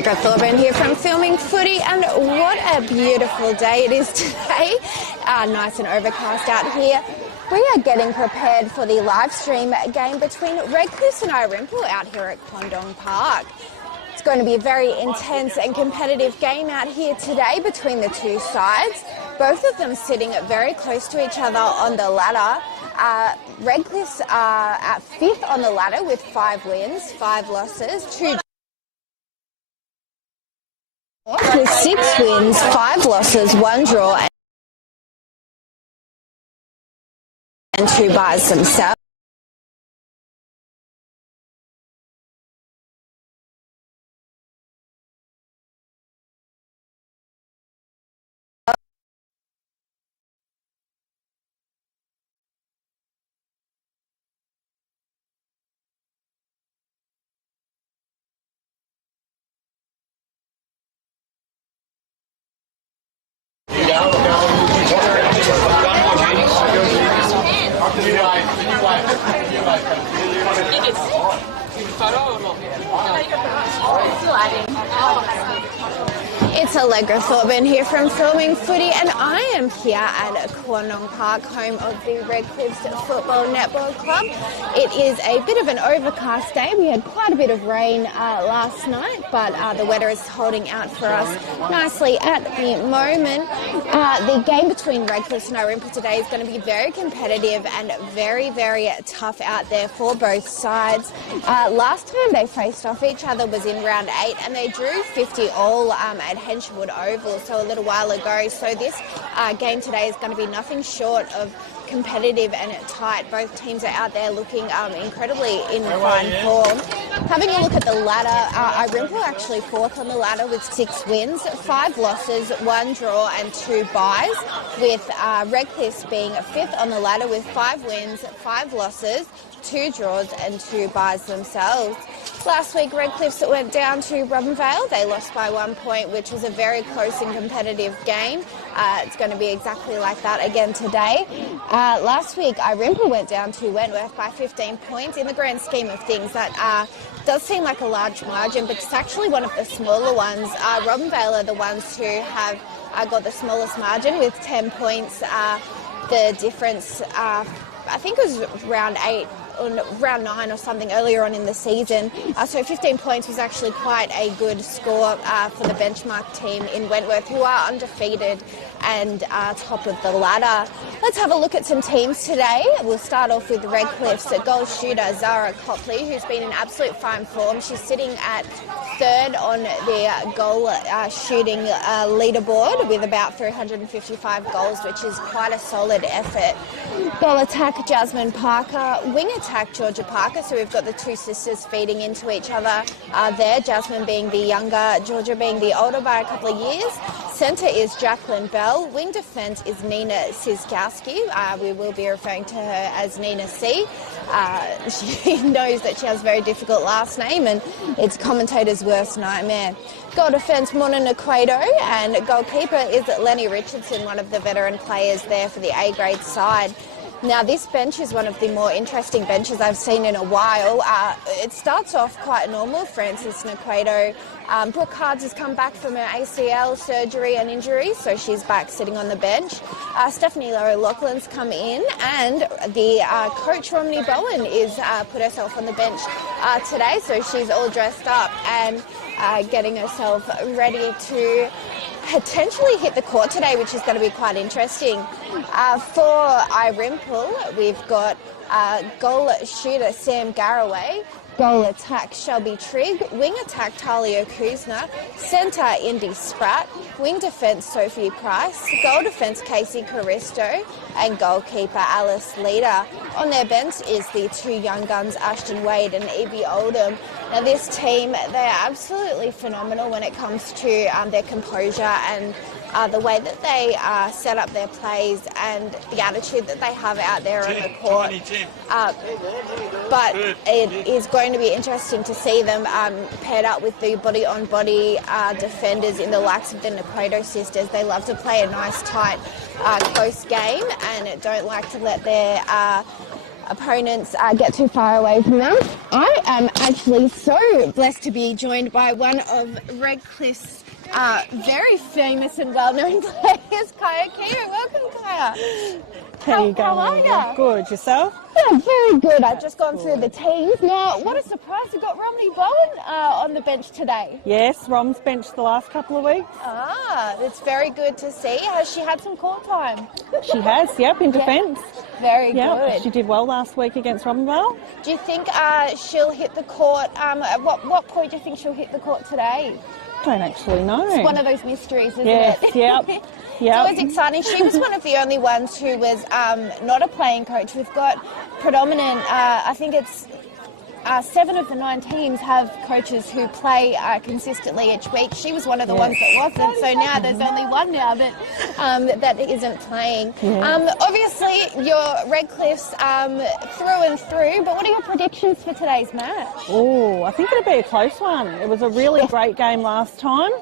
Allegra Thorburn here from Filming Footy, and what a beautiful day it is today. Nice and overcast out here. We are getting prepared for the live stream game between Redcliffe and Irymple out here at Quandong Park. It's going to be a very intense and competitive game out here today between the two sides. Both of them sitting very close to each other on the ladder. Redcliffe's are at 5th on the ladder with 5 wins, 5 losses, 2 with 6 wins, 5 losses, 1 draw and 2 byes themselves. It's Allegra Thorburn here from Filming Footy, and I am here at Quandong Park, home of the Redcliffe's Football Netball Club. It is a bit of an overcast day. We had quite a bit of rain last night, but the weather is holding out for us nicely at the moment. The game between Redcliffe and Irymple today is going to be very competitive and very, very tough out there for both sides. Last time they faced off each other was in round 8, and they drew 50 all at Henshwood Oval, so a little while ago. So this game today is going to be nothing short of competitive and tight. Both teams are out there looking incredibly in fine form. Having a look at the ladder, Irymple actually 4th on the ladder with 6 wins, 5 losses, 1 draw and 2 byes, with Redcliffe being 5th on the ladder with 5 wins, 5 losses, 2 draws and 2 byes themselves. Last week, Redcliffe went down to Robinvale. They lost by 1 point, which was a very close and competitive game. It's going to be exactly like that again today. Last week, Irymple went down to Wentworth by 15 points. In the grand scheme of things, that does seem like a large margin, but it's actually one of the smaller ones. Robinvale are the ones who have got the smallest margin with 10 points. The difference, I think it was round 9 or something earlier on in the season. So 15 points was actually quite a good score for the benchmark team in Wentworth, who are undefeated and top of the ladder. Let's have a look at some teams today. We'll start off with Redcliffe's goal shooter Zara Copley, who's been in absolute fine form. She's sitting at 3rd on the goal shooting leaderboard with about 355 goals, which is quite a solid effort. Goal attack Jasmine Parker, wing attack Georgia Parker, so we've got the two sisters feeding into each other there, Jasmine being the younger, Georgia being the older by a couple of years. Centre is Jacqueline Bell, wing defence is Nina Siskowski. We will be referring to her as Nina C. She knows that she has a very difficult last name and it's commentator's worst nightmare. Goal defence Mona Naquado, and goalkeeper is Lenny Richardson, one of the veteran players there for the A-grade side. Now, this bench is one of the more interesting benches I've seen in a while. It starts off quite normal. Frances Naquado. Brooke Cards has come back from her ACL surgery and injury, so she's back sitting on the bench. Stephanie O'Loughlin's come in, and the coach Romney Bowen is put herself on the bench today, so she's all dressed up and getting herself ready to potentially hit the court today, which is going to be quite interesting. For Irymple, we've got goal shooter Sam Garraway, goal attack Shelby Trigg, wing attack Talia Kuzner, centre Indy Spratt, wing defence Sophie Price, goal defence Casey Caristo, and goalkeeper Alice Leader. On their bench is the two young guns Ashton Wade and Evie Oldham. Now, this team, they're absolutely phenomenal when it comes to their composure and the way that they set up their plays and the attitude that they have out there on the court. But it is going to be interesting to see them paired up with the body-on-body defenders in the likes of the Naquado sisters. They love to play a nice, tight, close game and don't like to let their opponents get too far away from them. I am actually so blessed to be joined by one of Redcliffe's very famous and well-known players, Kaya Keto. Welcome, Kaya. How are you? Good. Yourself? Yeah, very good. I've just gone through the teams. Now, what a surprise, we've got Romney Bowen on the bench today. Yes, Rom's benched the last couple of weeks. It's very good to see. Has she had some court time? She has, yep, in defence. Very Yep, good. she did well last week against Irymple. Do you think she'll hit the court? At what point do you think she'll hit the court today? Don't actually know. It's one of those mysteries, isn't yes, it? Yep. It's always exciting. She was one of the only ones who was not a playing coach. We've got predominant, I think it's 7 of the 9 teams have coaches who play consistently each week. She was one of the ones that wasn't, so now there's only one now that isn't playing. Yeah. Obviously, you're Redcliffe's through and through, but what are your predictions for today's match? Oh, I think it'll be a close one. It was a really great game last time.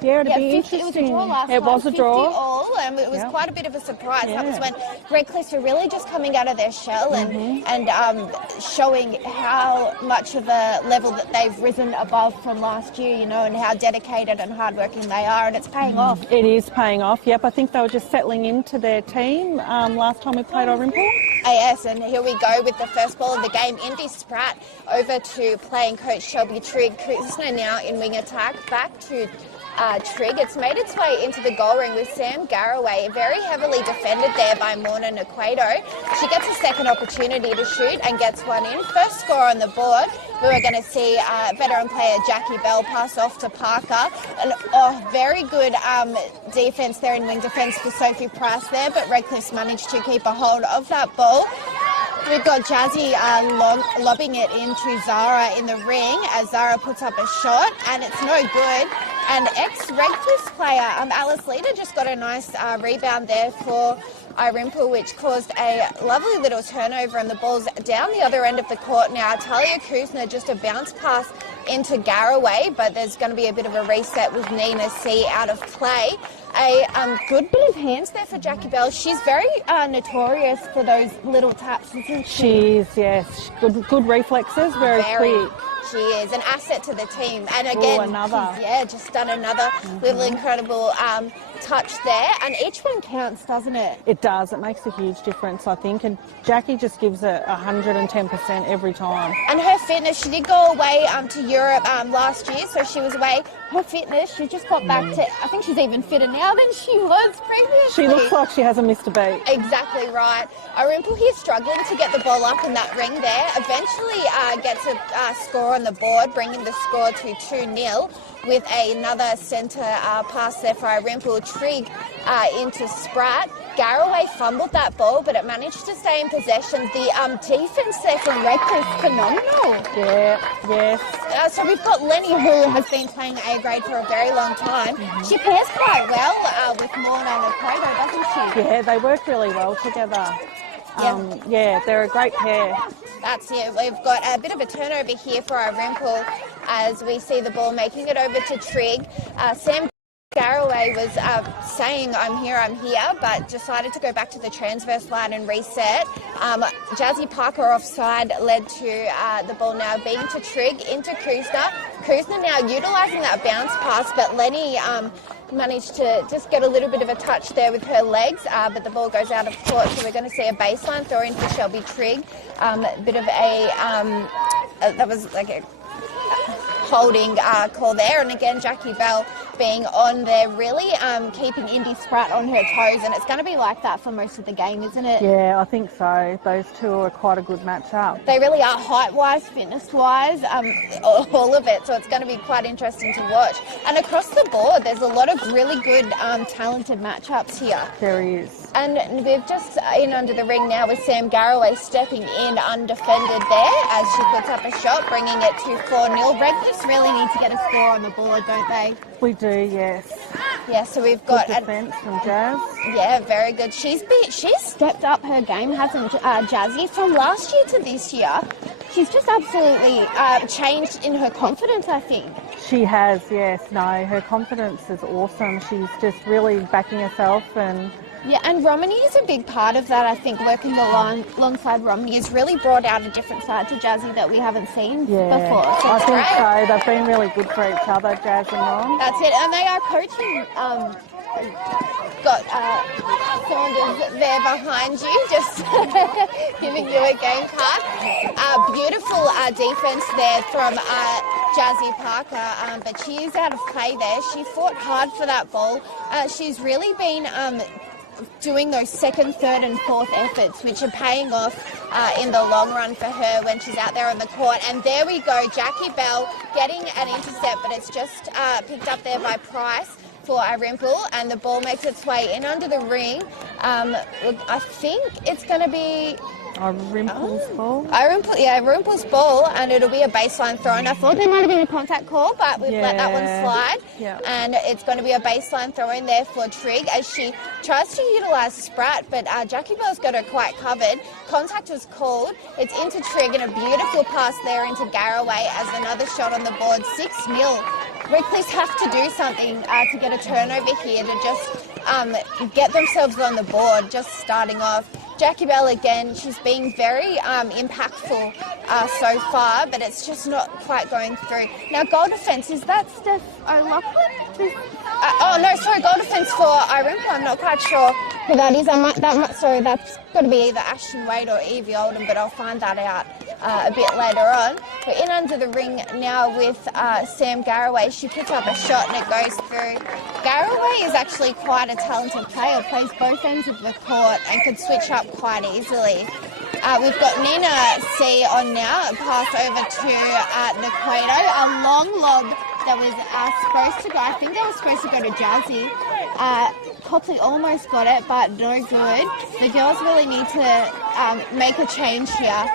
It'd be interesting. It was a draw last It was a draw. 50 all, and it was quite a bit of a surprise. That was when Redcliffe were really just coming out of their shell and showing how much of a level that they've risen above from last year, you know, and how dedicated and hardworking they are, and it's paying off. It is paying off, yep. I think they were just settling into their team last time we played Irymple. Yes, and here we go with the first ball of the game. Indy Spratt over to playing coach Shelby Trigg. Kusner now in wing attack, back to Trigg. It's made its way into the goal ring with Sam Garraway, very heavily defended there by Morna Naquato. She gets a second opportunity to shoot and gets one in. First score on the board. We were going to see veteran player Jackie Bell pass off to Parker. And very good defence there in wing defence for Sophie Price there, but Redcliffe's managed to keep a hold of that ball. We've got Jazzy lobbing it into Zara in the ring as Zara puts up a shot, and it's no good. And ex-Redcliffe's player, Alice Leader, just got a nice rebound there for Irymple, which caused a lovely little turnover, and the ball's down the other end of the court now. Talia Kusner just a bounce pass into Garraway, but there's going to be a bit of a reset with Nina C out of play. A good bit of hands there for Jackie Bell. She's very notorious for those little taps, isn't she? She is, yes. Good reflexes, very quick. She is an asset to the team, and again, she's just done another little incredible touch there, and each one counts, doesn't it? It does. It makes a huge difference, I think, and Jackie just gives it 110% every time. And her fitness, she did go away to Europe last year, so she was away. Her fitness, she just got back to, I think she's even fitter now than she was previously. She looks like she hasn't missed a beat. Exactly right. Irymple here struggling to get the ball up in that ring there. Eventually gets a score on the board, bringing the score to 2-0 with another centre pass there for Irymple. Trigg into Spratt. Garraway fumbled that ball, but it managed to stay in possession. The defence there from Redcliffe, phenomenal. Yeah, yes. So we've got Lenny, who has been playing A grade for a very long time. She pairs quite well with Morna Naquato, doesn't she? Yeah, they work really well together. They're a great pair. That's it. We've got a bit of a turnover here for Irymple as we see the ball making it over to Trigg. Sam Garraway was saying, I'm here, but decided to go back to the transverse line and reset. Jazzy Parker offside led to the ball now being to Trigg into Kusner. Kusner now utilising that bounce pass, but Lenny managed to just get a little bit of a touch there with her legs, but the ball goes out of court, so we're going to see a baseline throw in for Shelby Trigg. A bit of that was like a holding call there, and again Jackie Bell being on there, really keeping Indy Spratt on her toes, and it's going to be like that for most of the game, isn't it? Yeah, I think so. Those two are quite a good match-up. They really are, height-wise, fitness-wise, all of it, so it's going to be quite interesting to watch. And across the board, there's a lot of really good, talented match-ups here. There is. And we've just in under the ring now with Sam Garraway stepping in undefended there as she puts up a shot, bringing it to 4-0. Redcliffe's really need to get a score on the board, don't they? We do, yes. Yeah, so we've got good defence from Jazz. Yeah, very good. She's stepped up her game, hasn't Jazzy, from last year to this year. She's just absolutely changed in her confidence, I think. She has, yes. No, her confidence is awesome. She's just really backing herself and Yeah, and Romney is a big part of that. I think working alongside Romney has really brought out a different side to Jazzy that we haven't seen before. So I it's think great. so. They've been really good for each other, Jazz and Ron. That's it, and they are coaching. Got Saunders there behind you, just giving you a game card. Beautiful defense there from Jazzy Parker, but she is out of play there. She fought hard for that ball. She's really been doing those second, third and fourth efforts, which are paying off in the long run for her when she's out there on the court. And there we go, Jackie Bell getting an intercept, but it's just picked up there by Price for Irymple, and the ball makes its way in under the ring. I think it's going to be Irymple's ball. Irymple's ball, and it'll be a baseline throw. And I thought there might have been a contact call, but we've let that one slide. Yeah. And it's going to be a baseline throw in there for Trigg as she tries to utilise Spratt, but Jackie Bell's got her quite covered. Contact was called. It's into Trigg, and a beautiful pass there into Garraway as another shot on the board. 6-0. Redcliffs have to do something to get a turnover here to just get themselves on the board, just starting off. Jackie Bell again, she's been very impactful so far, but it's just not quite going through. Now, goal defence, is that Steph O'Loughlin? Goal defence for Irymple. I'm not quite sure who that is. That's got to be either Ashton Wade or Evie Oldham, but I'll find that out a bit later on. We're in under the ring now with Sam Garraway. She puts up a shot and it goes through. Garraway is actually quite a talented player, plays both ends of the court and could switch up quite easily. We've got Nina C on now, a pass over to Naquato, a long lob that was supposed to go, I think that was supposed to go to Jazzy. Copley almost got it, but no good. The girls really need to make a change here.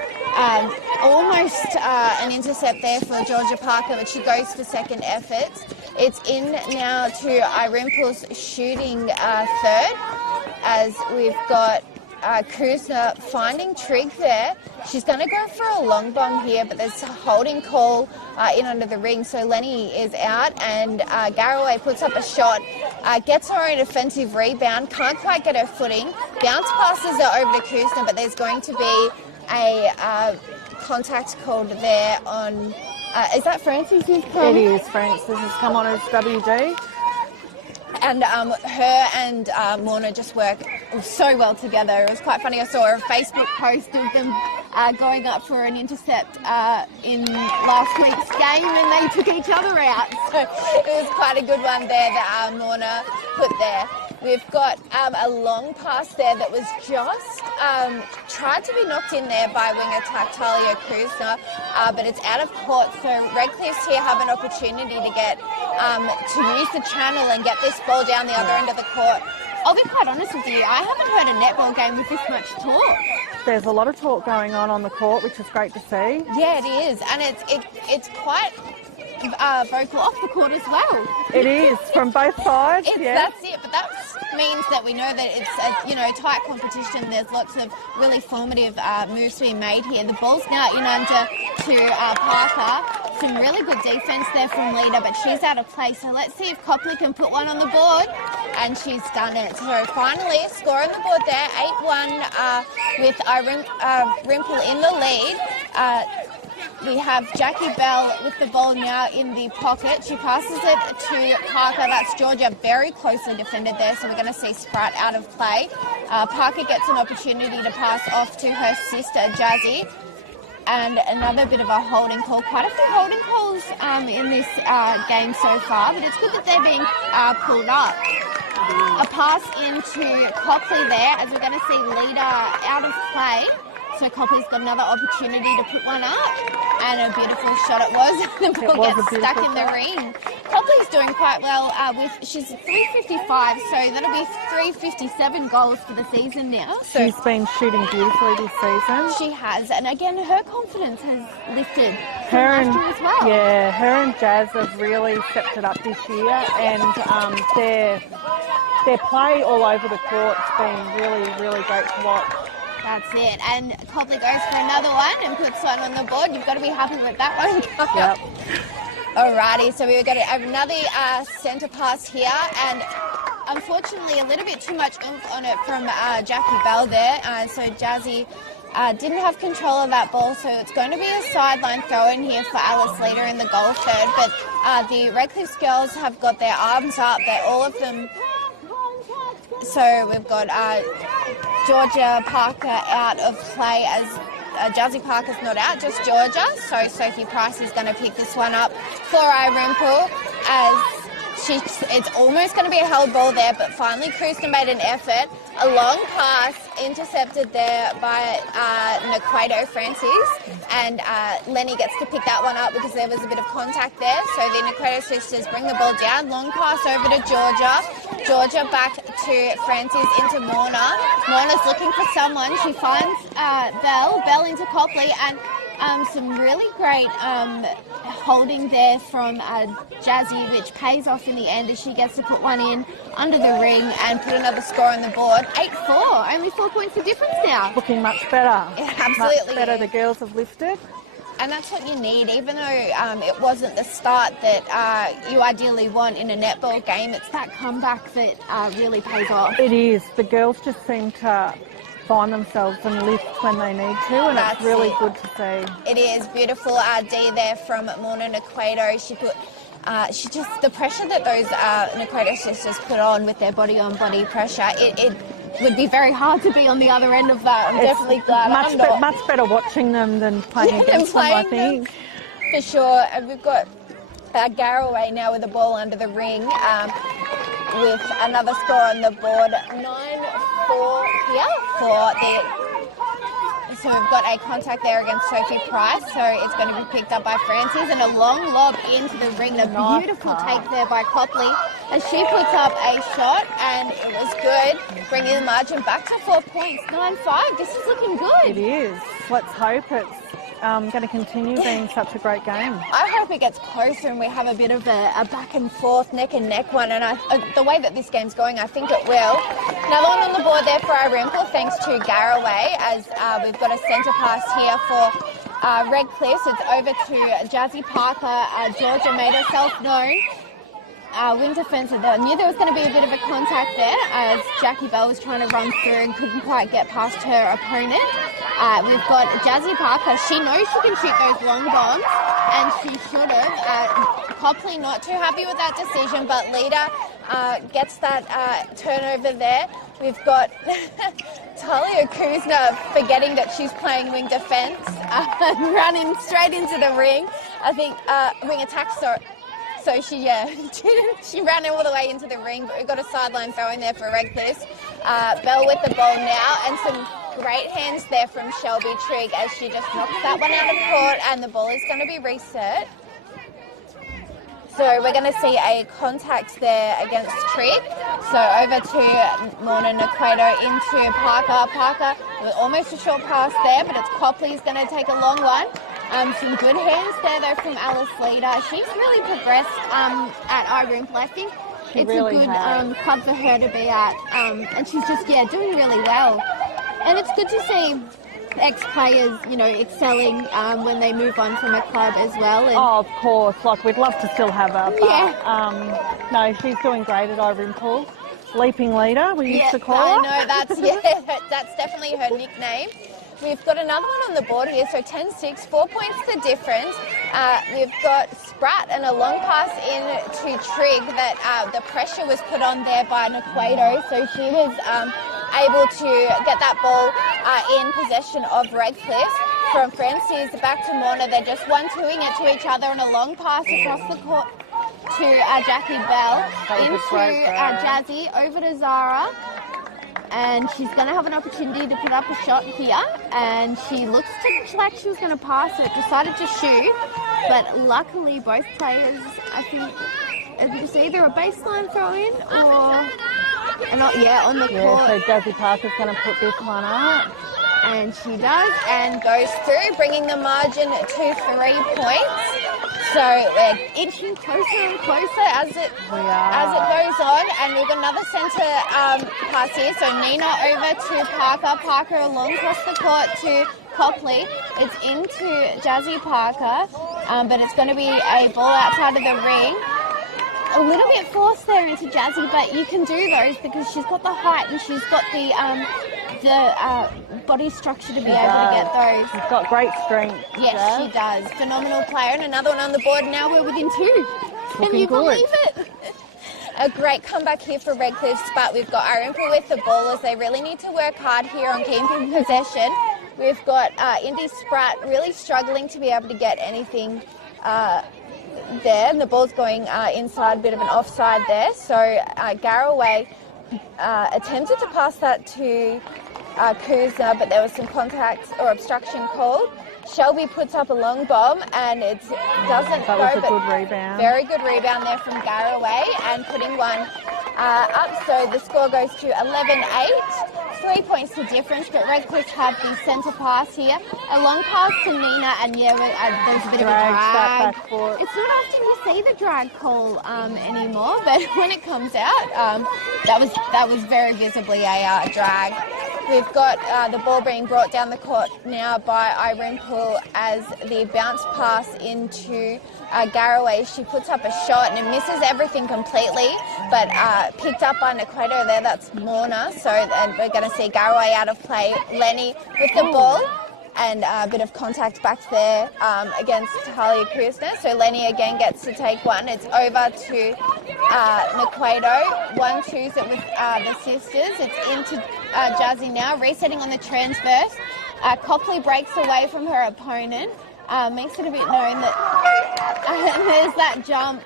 Almost an intercept there for Georgia Parker, but she goes for second efforts. It's in now to Irymple's shooting third, as we've got Kuzma finding Trigg there. She's going to go for a long bomb here, but there's a holding call in under the ring, so Lenny is out, and Garraway puts up a shot, gets her own offensive rebound, can't quite get her footing. Bounce passes are over to Kuzma, but there's going to be a contact called there on... is that Francis? It is Francis. Has come on as WD. And her and Morna just work so well together. It was quite funny. I saw a Facebook post of them going up for an intercept in last week's game, and they took each other out. So it was quite a good one there that Morna put there. We've got a long pass there that was just tried to be knocked in there by winger Talia Kuzma, but it's out of court. So Redcliffs here have an opportunity to get to use the channel and get this ball down the other end of the court. I'll be quite honest with you, I haven't heard a netball game with this much talk. There's a lot of talk going on the court, which is great to see. Yeah, it is, and it's quite vocal off the court as well. It is, from both sides. That's it, but that means that we know that it's a tight competition. There's lots of really formative moves being made here. The ball's now in under to Parker. Some really good defence there from Lita, but she's out of play. So let's see if Copley can put one on the board, and she's done it. So finally, a score on the board there, 8-1 with Irymple in the lead. We have Jackie Bell with the ball now in the pocket. She passes it to Parker. That's Georgia, very closely defended there, so we're going to see Spratt out of play. Parker gets an opportunity to pass off to her sister, Jazzy. And another bit of a holding call. Quite a few holding calls in this game so far, but it's good that they're being pulled up. A pass into Copley there, as we're going to see Lita out of play. So Copley's got another opportunity to put one up, and a beautiful shot it was. The ball gets stuck in the ring. Copley's doing quite well. She's 355, so that'll be 357 goals for the season now. So she's been shooting beautifully this season. She has, and again, her confidence has lifted her last year as well. Yeah, her and Jazz have really stepped it up this year, and their play all over the court's been really, really great to watch. That's it. And Copley goes for another one and puts one on the board. You've got to be happy with that one. Yep. Alrighty, so we've got another centre pass here, and unfortunately a little bit too much oomph on it from Jackie Bell there. So Jazzy didn't have control of that ball, so it's going to be a sideline throw in here for Alice Leader in the goal third. But the Redcliffe girls have got their arms up. They're all of them. So we've got Georgia Parker out of play as Jazzy Parker's not out, just Georgia. So Sophie Price is going to pick this one up for Irymple as it's almost going to be a held ball there, but finally Krusner made an effort. A long pass intercepted there by Naquato Francis, and Lenny gets to pick that one up because there was a bit of contact there. So the Naquato sisters bring the ball down. Long pass over to Georgia. Georgia back to Francis into Morna. Morna's looking for someone. She finds Bell into Copley, and some really great holding there from Jazzy, which pays off in the end as she gets to put one in under the ring and put another score on the board. 8-4, only 4 points of difference now. Looking much better. Yeah, absolutely. Much better, the girls have lifted. And that's what you need, even though it wasn't the start that you ideally want in a netball game. It's that comeback that really pays off. It is. The girls just seem to find themselves and lift when they need to, and that's it's really good to see. It is beautiful D there from Morna Naquato. She just the pressure that those Naquato sisters put on with their body-on-body pressure, it would be very hard to be on the other end of that. I'm definitely glad I'm not. Much better watching them than playing against them, I think. For sure. And we've got Garraway now with the ball under the ring with another score on the board. 9-4 here for the... So we've got a contact there against Sophie Price, so it's going to be picked up by Francis, and a long lob into the ring. A beautiful take there by Copley as she puts up a shot, and it was good, bringing the margin back to 4 points. 9-5, this is looking good. It is. Let's hope it's going to continue being such a great game. I hope it gets closer and we have a bit of a back and forth, neck and neck one, and the way that this game's going, I think it will. Another one on the board there for Irymple, thanks to Garraway, as we've got a centre pass here for Redcliffe. It's over to Jazzy Parker. Georgia made herself known. Wing defence, I knew there was going to be a bit of a contact there as Jackie Bell was trying to run through and couldn't quite get past her opponent. We've got Jazzy Parker. She knows she can shoot those long bombs, and she should have. Copley not too happy with that decision, but Leader gets that turnover there. We've got Talia Krusner forgetting that she's playing wing defence and running straight into the ring. I think wing attack, so she ran all the way into the ring, but we've got a sideline throw in there for Redcliffe. Bell with the ball now, and some great hands there from Shelby Trigg as she just knocks that one out of court, and the ball is going to be reset. So we're going to see a contact there against Trigg. So over to Morna Naquato into Parker. Parker with almost a short pass there, but it's Copley's going to take a long one. Some good hands there, though, from Alice Leader. She's really progressed at Irymple. I think it's really a good club for her to be at. And she's just, doing really well. And it's good to see ex-players, excelling when they move on from a club as well. And of course. Like, we'd love to still have her. But, no, she's doing great at Irymple. Leaping Leader, we used to call her. I know, that's definitely her nickname. We've got another one on the board here, so 10-6, 4 points the difference. We've got Spratt and a long pass in to Trigg that the pressure was put on there by Naquato, so she was able to get that ball in possession of Redcliffe. From Francis back to Morna, they're just 1-2ing it to each other, and a long pass across the court to Jackie Bell into Jazzy, over to Zara. And she's going to have an opportunity to put up a shot here. And she looks like she was going to pass it, decided to shoot. But luckily, both players, I think, it's either a baseline throw in or not on the court. So Jazzy Parker's going to put this one up. And she does, and goes through, bringing the margin to 3 points. So we're inching closer and closer as it goes on, and we've got another centre pass here. So Nina over to Parker. Parker along across the court to Copley. It's into Jazzy Parker, but it's going to be a ball outside of the ring. a little bit forced there into Jazzy, but you can do those because she's got the height and she's got the body structure to be able to get those. She's got great strength. Yes, she does. Phenomenal player. And another one on the board. Now we're within 2. Can you believe it? A great comeback here for Redcliff's, but we've got Irymple with the ball as they really need to work hard here on keeping possession. We've got Indy Spratt really struggling to be able to get anything there. And the ball's going inside, a bit of an offside there. So Garraway attempted to pass that to Kuzna, but there was some contact or obstruction called. Shelby puts up a long bomb and it doesn't go. That was a good rebound. Very good rebound there from Garraway and putting one up. So the score goes to 11-8. 3 points to difference, but Redcliffe have the centre pass here. A long pass to Nina, and there's a bit of a drag. It's not often you see the drag call anymore, but when it comes out, that was very visibly a drag. We've got the ball being brought down the court now by Irymple as the bounce pass into Garraway. She puts up a shot and it misses everything completely, but picked up by Nakwato there. That's Morna. So and we're going to see Garraway out of play. Lenny with the ball. And a bit of contact back there against Talia Kuzna. So Lenny again gets to take one. It's over to Nakwato. 1-2s it with the sisters. It's into Jazzy now. Resetting on the transverse. Copley breaks away from her opponent. Makes it a bit known that there's that jump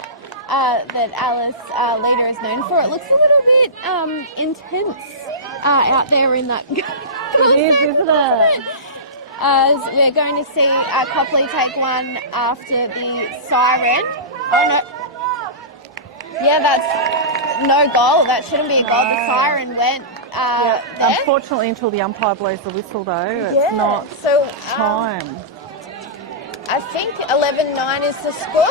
that Alice Leader is known for. It looks a little bit intense out there in that. It is, isn't it? We're going to see Copley take one after the siren. Oh no. Yeah, that's no goal. That shouldn't be a goal. The siren went there. Unfortunately, until the umpire blows the whistle, though, it's not time. I think 11-9 is the score.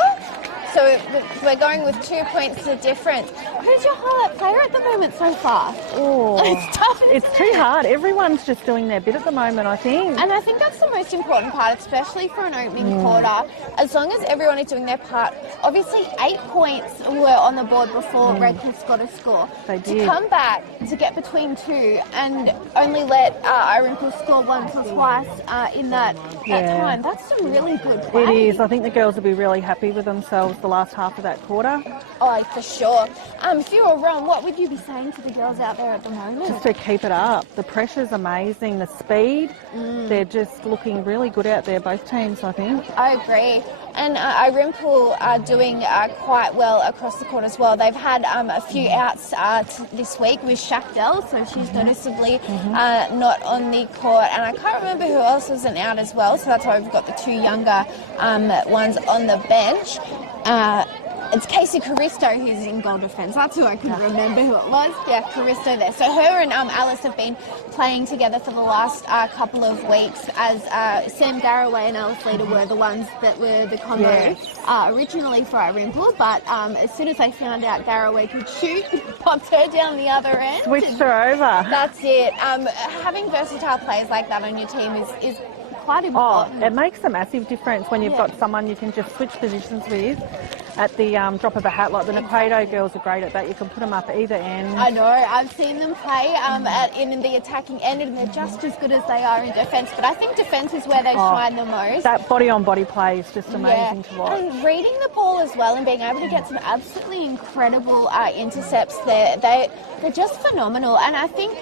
So we're going with 2 points to difference. Who's your highlight player at the moment so far? Oh, it's tough. It's too hard. Everyone's just doing their bit at the moment, I think. And I think that's the most important part, especially for an opening quarter. As long as everyone is doing their part. Obviously, 8 points were on the board before Redcliffe's got a score. They did. To come back, to get between 2 and only let Irymple score once or twice in that time, that's some really good play. It is. I think the girls will be really happy with themselves the last half of that quarter. Oh, for sure. If you were Ron, what would you be saying to the girls out there at the moment? Just to keep it up. The pressure's amazing. The speed, they're just looking really good out there, both teams, I think. I agree. And Irymple are doing quite well across the court as well. They've had a few outs this week with Shackdell, so she's noticeably not on the court. And I can't remember who else was an out as well, so that's why we've got the 2 younger ones on the bench. It's Casey Caristo who's in goal defence. That's who I couldn't remember who it was. Yeah, Caristo there. So her and Alice have been playing together for the last couple of weeks as Sam Garraway and Alice Leader were the ones that were the combo originally for Irymple, but as soon as they found out Garraway could shoot, popped her down the other end. Switched her over. That's it. Having versatile players like that on your team is quite important. It makes a massive difference when you've got someone you can just switch positions with at the drop of a hat. Like the Nakwato girls are great at that. You can put them up either end. I know. I've seen them play in the attacking end, and they're just as good as they are in defence. But I think defence is where they shine the most. That body-on-body play is just amazing to watch. And reading the ball as well and being able to get some absolutely incredible intercepts there. They're just phenomenal. And I think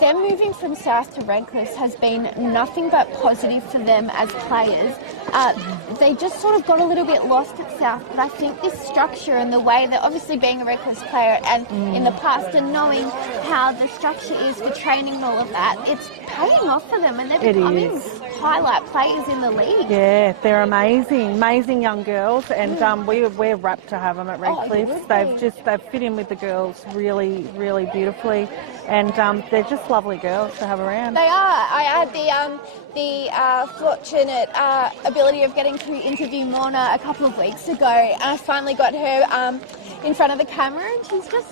them moving from South to Redcliffe has been nothing but positive for them as players. They just sort of got a little bit lost at South, but I think this structure and the way that, obviously being a Redcliffe player and in the past and knowing how the structure is for training and all of that, it's paying off for them and they're becoming highlight players in the league. Yeah, they're amazing young girls, and we're rapt to have them at Redcliffe. They've fit in with the girls really beautifully, and they're just lovely girls to have around. They are. I had the fortunate ability of getting to interview Morna a couple of weeks ago, and I finally got her in front of the camera, and she's just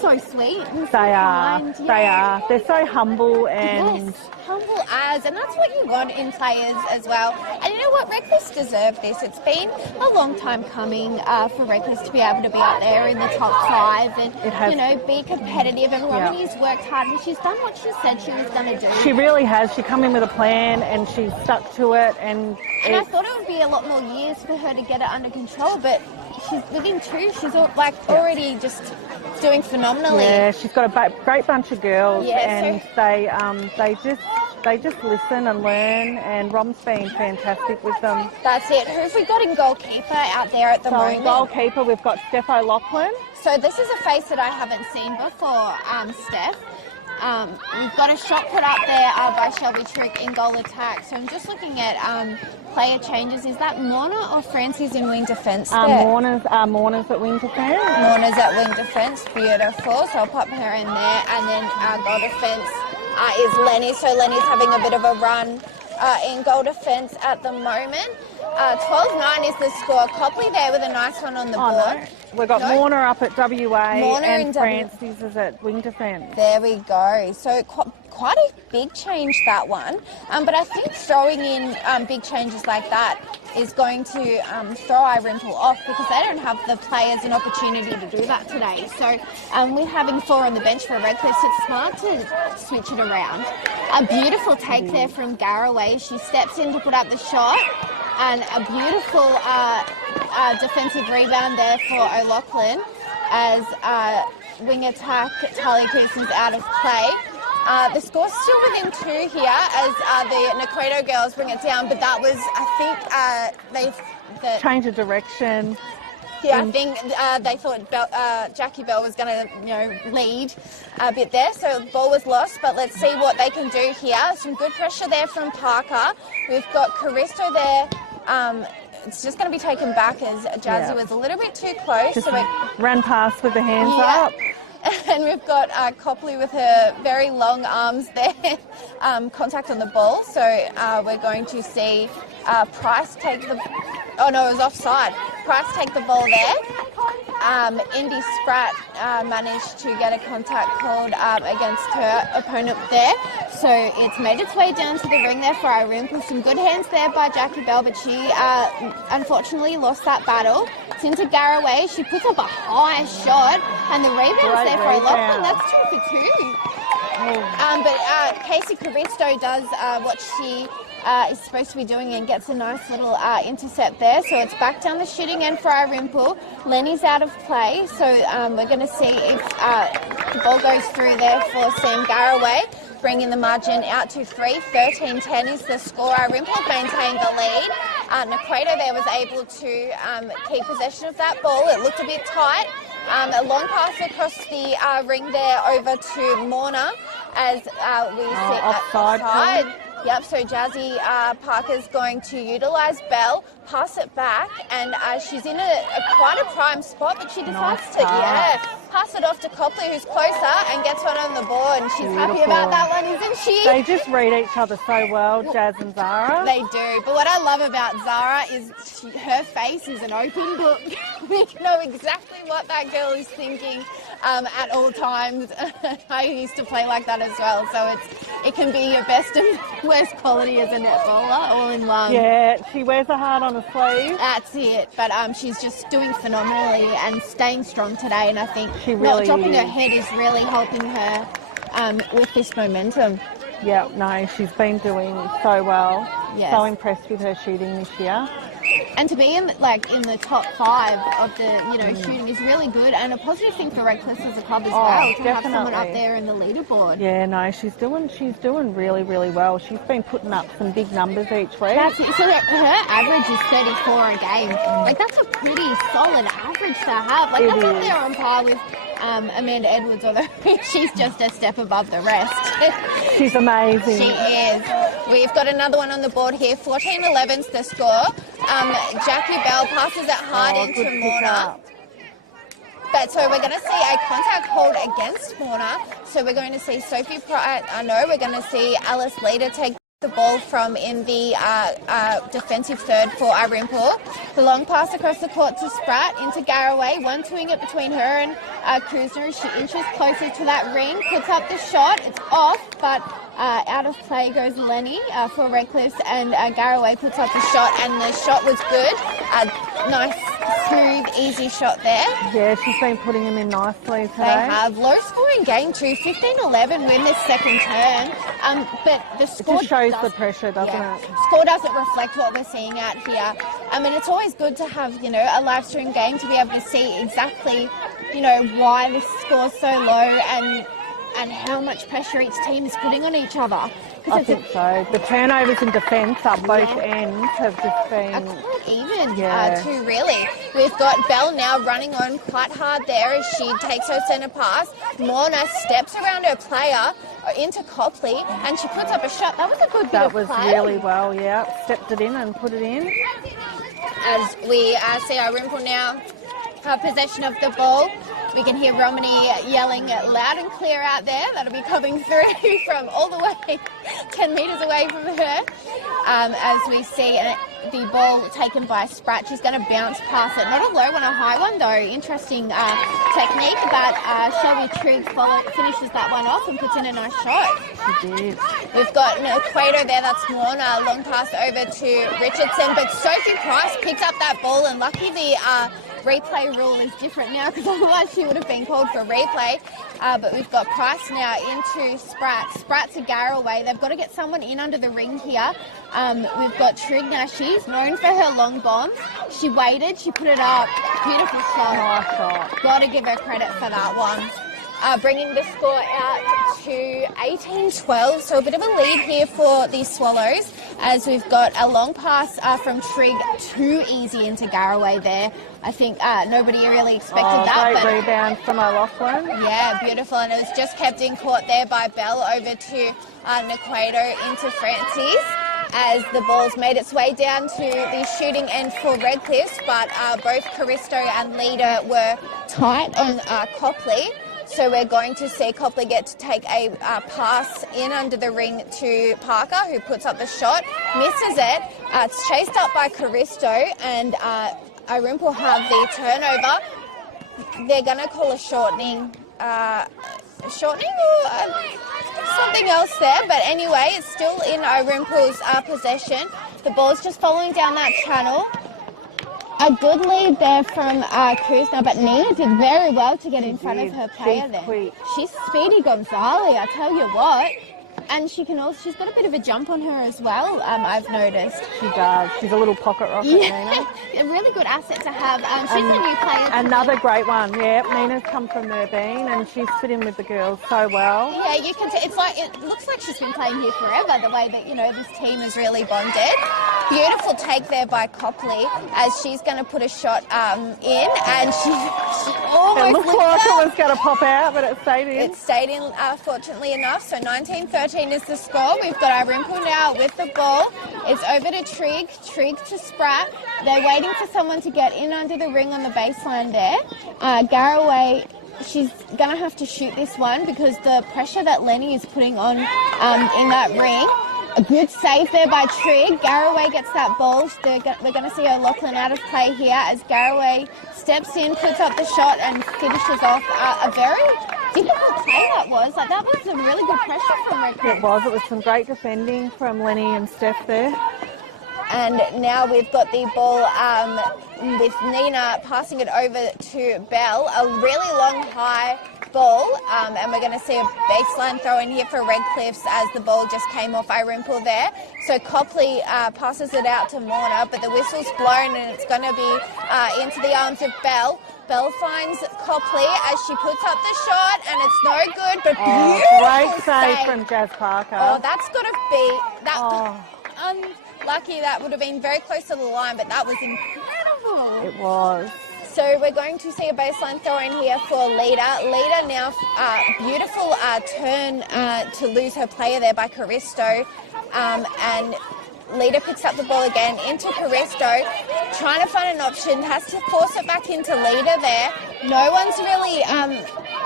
so sweet. And They are. kind. They are. They're so humble and. Yes, humble as, and that's what you want in players as well. And you know what, Redcliffe's deserve this. It's been a long time coming for Redcliffe to be able to be up there in the top 5 and, you know, be competitive. And Romany's worked hard and she's done what she said she was going to do. She really has. She come in with a plan and she stuck to it. And I thought it would be a lot more years for her to get it under control, but she's within 2. She's already just doing phenomenally. Yeah, she's got a great bunch of girls, and they just listen and learn, and Rom's been fantastic with them. That's it. Who have we got in goalkeeper out there at the moment? In goalkeeper, we've got Steph O'Loughlin. So this is a face that I haven't seen before, Steph. We've got a shot put up there by Shelby Trick in goal attack. So I'm just looking at player changes. Is that Morna or Francis in wing defence there? Morna's at wing defence. Morna's at wing defence. Beautiful. So I'll pop her in there. And then our goal defence is Lenny. So Lenny's having a bit of a run in goal defence at the moment. 12-9 is the score. Copley there with a nice one on the board. No. We've got Morna up at WA Morna and Francis is at wing defence. There we go. So quite a big change, that one. But I think throwing in big changes like that is going to throw Irymple off because they don't have the players an opportunity to do that today. So we're having 4 on the bench for Redcliffe. So it's smart to switch it around. A beautiful take there from Garraway. She steps in to put up the shot. And a beautiful defensive rebound there for O'Loughlin as wing attack Talia Cousins out of play. The score's still within 2 here as the Nakredo girls bring it down, but that was, I think, change of direction. Yeah, I think they thought Jackie Bell was going to, lead a bit there, so the ball was lost. But let's see what they can do here. Some good pressure there from Parker. We've got Caristo there. It's just going to be taken back as Jazzy was a little bit too close. Just ran past with the hands up. And we've got Copley with her very long arms there, contact on the ball. So we're going to see Price take the... Oh, no, it was offside. Price take the ball there. Indy Spratt managed to get a contact called against her opponent there. So it's made its way down to the ring there for Irymple. Some good hands there by Jackie Bell, but she unfortunately lost that battle. It's into Garraway. She puts up a high shot, and the rebound's there for O'Loughlin. That's 2 for 2. But Casey Caristo does what she is supposed to be doing and gets a nice little intercept there. So it's back down the shooting end for Irymple. Lenny's out of play, so we're going to see if the ball goes through there for Sam Garraway, bringing the margin out to 3. 13-10 is the score. Irymple maintained the lead. Nakredo there was able to keep possession of that ball. It looked a bit tight. A long pass across the ring there over to Morna as we see offside. Yep, so Jazzy Parker's going to utilise Bell, pass it back, and she's in quite a prime spot, but she decides to pass it off to Copley, who's closer, and gets one on the board, and she's happy about that one, isn't she? They just read each other so well, Jazz and Zara. They do, but what I love about Zara is her face is an open book. We know exactly what that girl is thinking at all times. I used to play like that as well, so it can be your best and worst quality as a netballer all in one. Yeah, she wears her heart on her sleeve. That's it, but she's just doing phenomenally and staying strong today, and I think she really not dropping her head is really helping her with this momentum. Yeah, no, she's been doing so well. Yes. So impressed with her shooting this year. And to be in the top 5 of the shooting is really good, and a positive thing for Redcliffe as a club as well to have someone up there in the leaderboard. Yeah, no, she's doing really, really well. She's been putting up some big numbers each week. That's it. So her average is 34 a game. Like, that's a pretty solid average to have. Like, that's up there on par with Amanda Edwards, although she's just a step above the rest. She's amazing. She is. We've got another one on the board here. 14-11's the score. Jackie Bell passes it hard into Morna. But so we're going to see a contact hold against Morna. So we're going to see Sophie Pratt. We're going to see Alice Leader take The ball from in the defensive third for Irymple. The long pass across the court to Spratt into Garraway. 1-2ing it between her and Kruzner as she inches closer to that ring. Puts up the shot. It's off, but out of play goes Lenny for Redcliffs, and Garraway puts up the shot, and the shot was good. Nice, smooth, easy shot there. Yeah, she's been putting him in nicely today. They have. Low scoring game too. 15-11 win this second turn. But the score shows the pressure, doesn't it? Score doesn't reflect what we're seeing out here. I mean, it's always good to have, a live stream game to be able to see exactly, why this score's so low and how much pressure each team is putting on each other. I think so. The turnovers in defence up both ends have just been quite even too, really. We've got Bell now running on quite hard there as she takes her centre pass. Morna steps around her player into Copley, and she puts up a shot. That was a good bit of play. That was really well, yeah. Stepped it in and put it in. As we see Irymple now have possession of the ball. We can hear Romany yelling loud and clear out there. That'll be coming through from all the way 10 metres away from her. As we see the ball taken by Spratt. She's going to bounce past it. Not a low one, a high one though. Interesting technique, but Shelby Trigg finishes that one off and puts in a nice shot. She did. We've got an equator there, that's Warner. Long pass over to Richardson, but Sophie Price picks up that ball, and lucky the replay rule is different now, because otherwise she would have been called for replay. But we've got Price now into Spratt to Garraway. They've got to get someone in under the ring here. We've got Trigg now. She's known for her long bombs. She waited, she put it up. Beautiful shot. Nice shot. Got to give her credit for that one. Bringing the score out to 18-12, so a bit of a lead here for the Swallows, as we've got a long pass from Trigg, too easy into Garraway there. I think nobody really expected that. Great rebound from O'Loughlin. Yeah, beautiful, and it was just kept in court there by Bell over to Naquato into Francis, as the ball's made its way down to the shooting end for Redcliffs, but both Caristo and Leader were tight on Copley. So we're going to see Copley get to take a pass in under the ring to Parker, who puts up the shot, misses it. It's chased up by Caristo, and Irymple have the turnover. They're going to call a shortening or something else there. But anyway, it's still in Irymple's possession. The ball's just following down that channel. A good lead there from Kruzner, but Nina did very well to get in front of her player there. Quick. She's Speedy Gonzalez, I tell you what. And she's got a bit of a jump on her as well, I've noticed. She does. She's a little pocket rocket, Nina. A really good asset to have. She's a new player. Another great one, yeah. Nina's come from Merbein, and she's fit in with the girls so well. Yeah, you can see, it looks like she's been playing here forever, the way that, this team is really bonded. Beautiful take there by Copley, as she's going to put a shot in, and she almost it looked like it was going to pop out, but it stayed in. It stayed in, fortunately enough. So 19-13 is the score. We've got Irymple now with the ball. It's over to Trigg to Spratt. They're waiting for someone to get in under the ring on the baseline there. Garraway, she's going to have to shoot this one because the pressure that Lenny is putting on in that ring. A good save there by Trigg. Garraway gets that ball. We're going to see O'Loughlin out of play here as Garraway steps in, puts up the shot and finishes off a very difficult play that was. That was some really good pressure from Redcliffe. It was some great defending from Lenny and Steph there. And now we've got the ball with Nina passing it over to Bell. A really long high ball, and we're going to see a baseline throw in here for Redcliffs as the ball just came off Irymple there. So Copley passes it out to Morna, but the whistle's blown and it's going to be into the arms of Bell. Bell finds Copley as she puts up the shot, and it's no good, but beautiful great save from Jazz Parker. Oh, that's got to be unlucky. That would have been very close to the line, but that was incredible. It was. So we're going to see a baseline throw in here for Lita. Lita now, beautiful turn to lose her player there by Caristo, and Lita picks up the ball again into Caristo, trying to find an option, has to force it back into Lita there. No one's really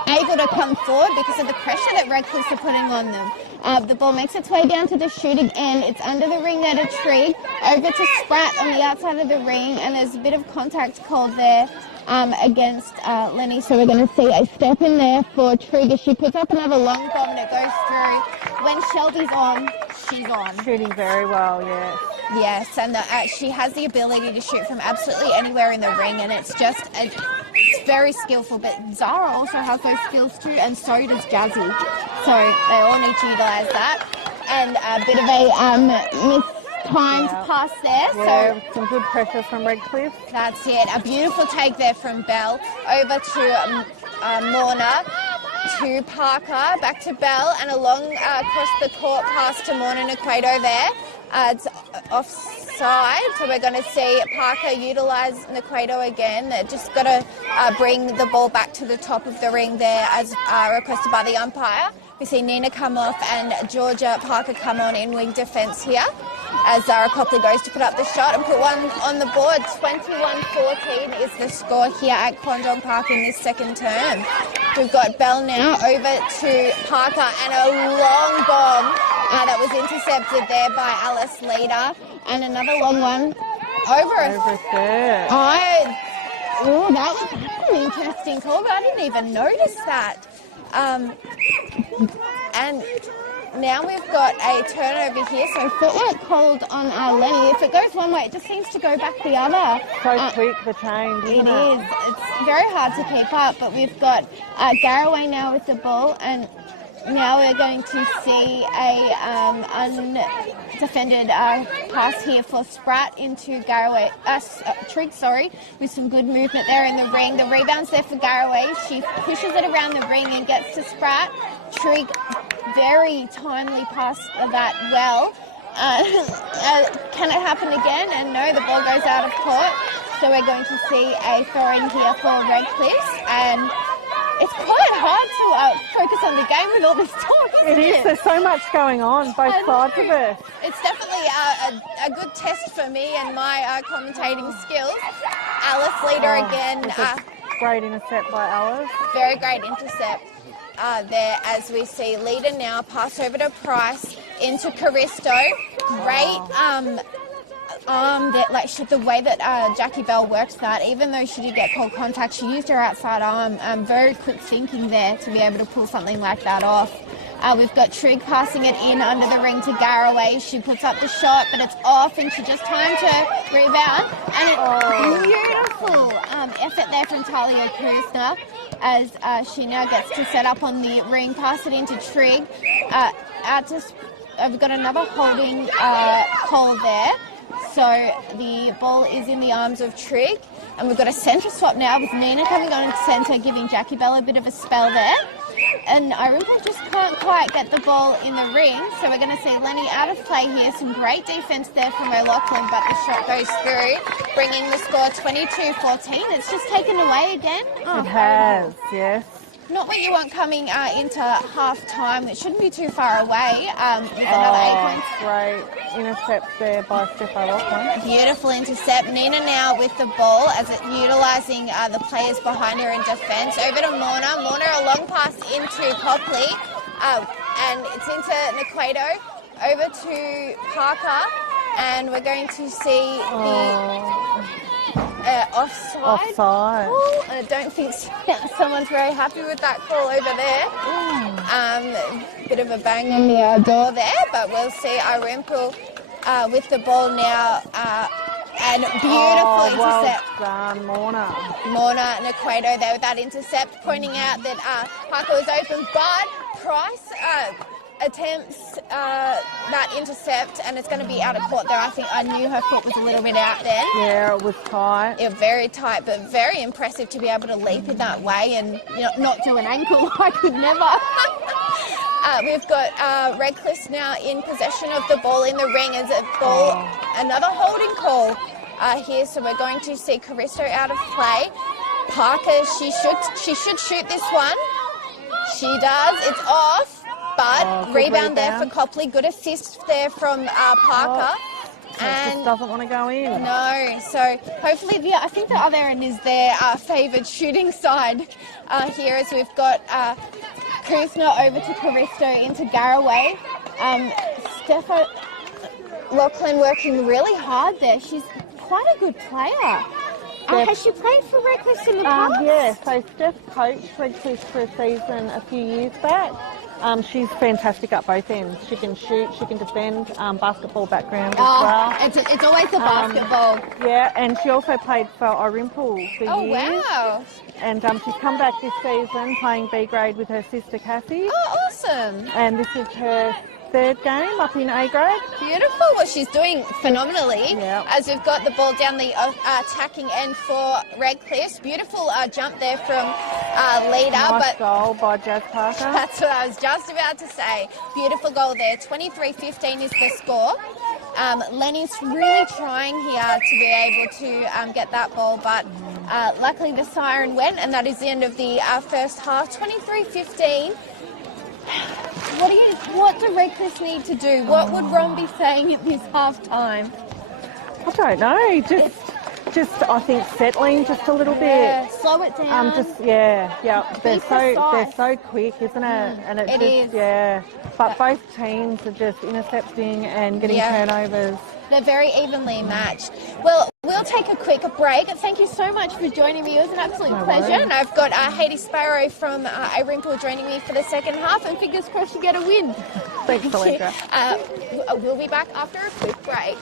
able to come forward because of the pressure that Redcliffs are putting on them. The ball makes its way down to the shooting end. It's under the ring there to Trigg. Over to Spratt on the outside of the ring, and there's a bit of contact called there against Lenny. So we're going to see a step in there for Trigg as she puts up another long bomb that goes through. When Shelby's on, she's on. Shooting very well, yes. Yes, and she has the ability to shoot from absolutely anywhere in the ring, and it's just it's very skillful. But Zara also has those skills too, and so does Jazzy. So they all need to utilise that. And a bit of a mistimed pass there. Yeah, so some good pressure from Redcliffe. That's it. A beautiful take there from Bell. Over to Morna. To Parker, back to Bell, and along across the court past to Morna Naquato there. It's offside, so we're going to see Parker utilise Naquato again. They're just got to bring the ball back to the top of the ring there as requested by the umpire. We see Nina come off and Georgia Parker come on in wing defence here as Zara Copley goes to put up the shot and put one on the board. 21-14 is the score here at Quandong Park in this second term. We've got Bell now over to Parker and a long bomb that was intercepted there by Alice Leader, and another long one over there. That was an interesting call, but I didn't even notice that. And now we've got a turnover here, so footwork called on Lenny. If it goes one way, it just seems to go back the other. So quick, the change, isn't it? It is. It's very hard to keep up, but we've got Garraway now with the ball, and now we're going to see a undefended pass here for Spratt into Garraway, Trigg, with some good movement there in the ring. The rebound's there for Garraway. She pushes it around the ring and gets to Spratt. Trigg, very timely pass that well. Can it happen again? And no, the ball goes out of court. So we're going to see a throw-in here for Redcliffe, and it's quite hard to focus on the game with all this talk, isn't it? It is. There's so much going on, both sides of it. It's definitely a good test for me and my commentating skills. Alice Leader again. Great intercept by Alice. Very great intercept there as we see Leader now pass over to Price into Caristo. Great the way that Jackie Bell worked that, even though she did get called contact, she used her outside arm. Very quick thinking there to be able to pull something like that off. We've got Trigg passing it in under the ring to Garraway. She puts up the shot, but it's off, and she just time to rebound. And beautiful effort there from Talia Kuzna as she now gets to set up on the ring, pass it into Trigg. We've got another holding call there. So the ball is in the arms of Trigg, and we've got a centre swap now with Nina coming on into centre, giving Jackie Bell a bit of a spell there. And Irymple just can't quite get the ball in the ring, so we're going to see Lenny out of play here. Some great defence there from O'Loughlin, but the shot goes through, bringing the score 22-14. It's just taken away again. It has, yes. Not what you want coming into half-time. It shouldn't be too far away. With another 8 points. Great intercept there by Steph O'Loughlin. Beautiful intercept. Nina now with the ball as it utilising the players behind her in defence. Over to Morna. Morna a long pass into Copley. And it's into Naquato. Over to Parker. And we're going to see the offside. Oh, I don't think someone's very happy with that call over there. Bit of a bang on the door there, but we'll see Irymple with the ball now. And beautiful intercept. Well done, Morna. Morna Naquato there with that intercept, pointing out that Parker was open, but Price attempts that intercept, and it's going to be out of court there. I knew her foot was a little bit out then. Yeah, it was tight. Yeah, very tight, but very impressive to be able to leap in that way and not do an ankle. I could never. We've got Redcliffe now in possession of the ball in the ring as a ball, another holding call here. So we're going to see Caristo out of play. Parker, she should shoot this one. She does. It's off. But rebound there for Copley. Good assist there from Parker. And just doesn't want to go in. No. So hopefully, I think the other end is their favoured shooting side here, as we've got Kuzma over to Caristo into Garraway. Steph Lachlan working really hard there. She's quite a good player. Has she played for Redcliffe in the past? Yeah, so Steph coached Redcliffe for a season a few years back. She's fantastic at both ends. She can shoot, she can defend, basketball background as well. It's always the basketball. Yeah, and she also played for Irymple for years. Wow. And she's come back this season playing B grade with her sister Cassie. Oh, awesome. And this is her third game up in A grade. Beautiful. Well, she's doing phenomenally. Yeah. As we've got the ball down the attacking end for Redcliffe. Beautiful jump there from leader. Nice goal by Jazz Parker. That's what I was just about to say. Beautiful goal there. 23-15 is the score. Lenny's really trying here to be able to get that ball, but luckily the siren went, and that is the end of the first half. 23-15. What do Redcliffe need to do? What would Ron be saying at this half time? I don't know. Just I think settling just a little bit. Slow it down. They're so quick, isn't it? And it is. Yeah. But both teams are just intercepting and getting turnovers. They're very evenly matched. Well, we'll take a quick break. Thank you so much for joining me. It was an absolute pleasure. Worries. And I've got Haiti Sparrow from Irymple joining me for the second half. And fingers crossed you get a win. Thanks, Allegra. We'll be back after a quick break.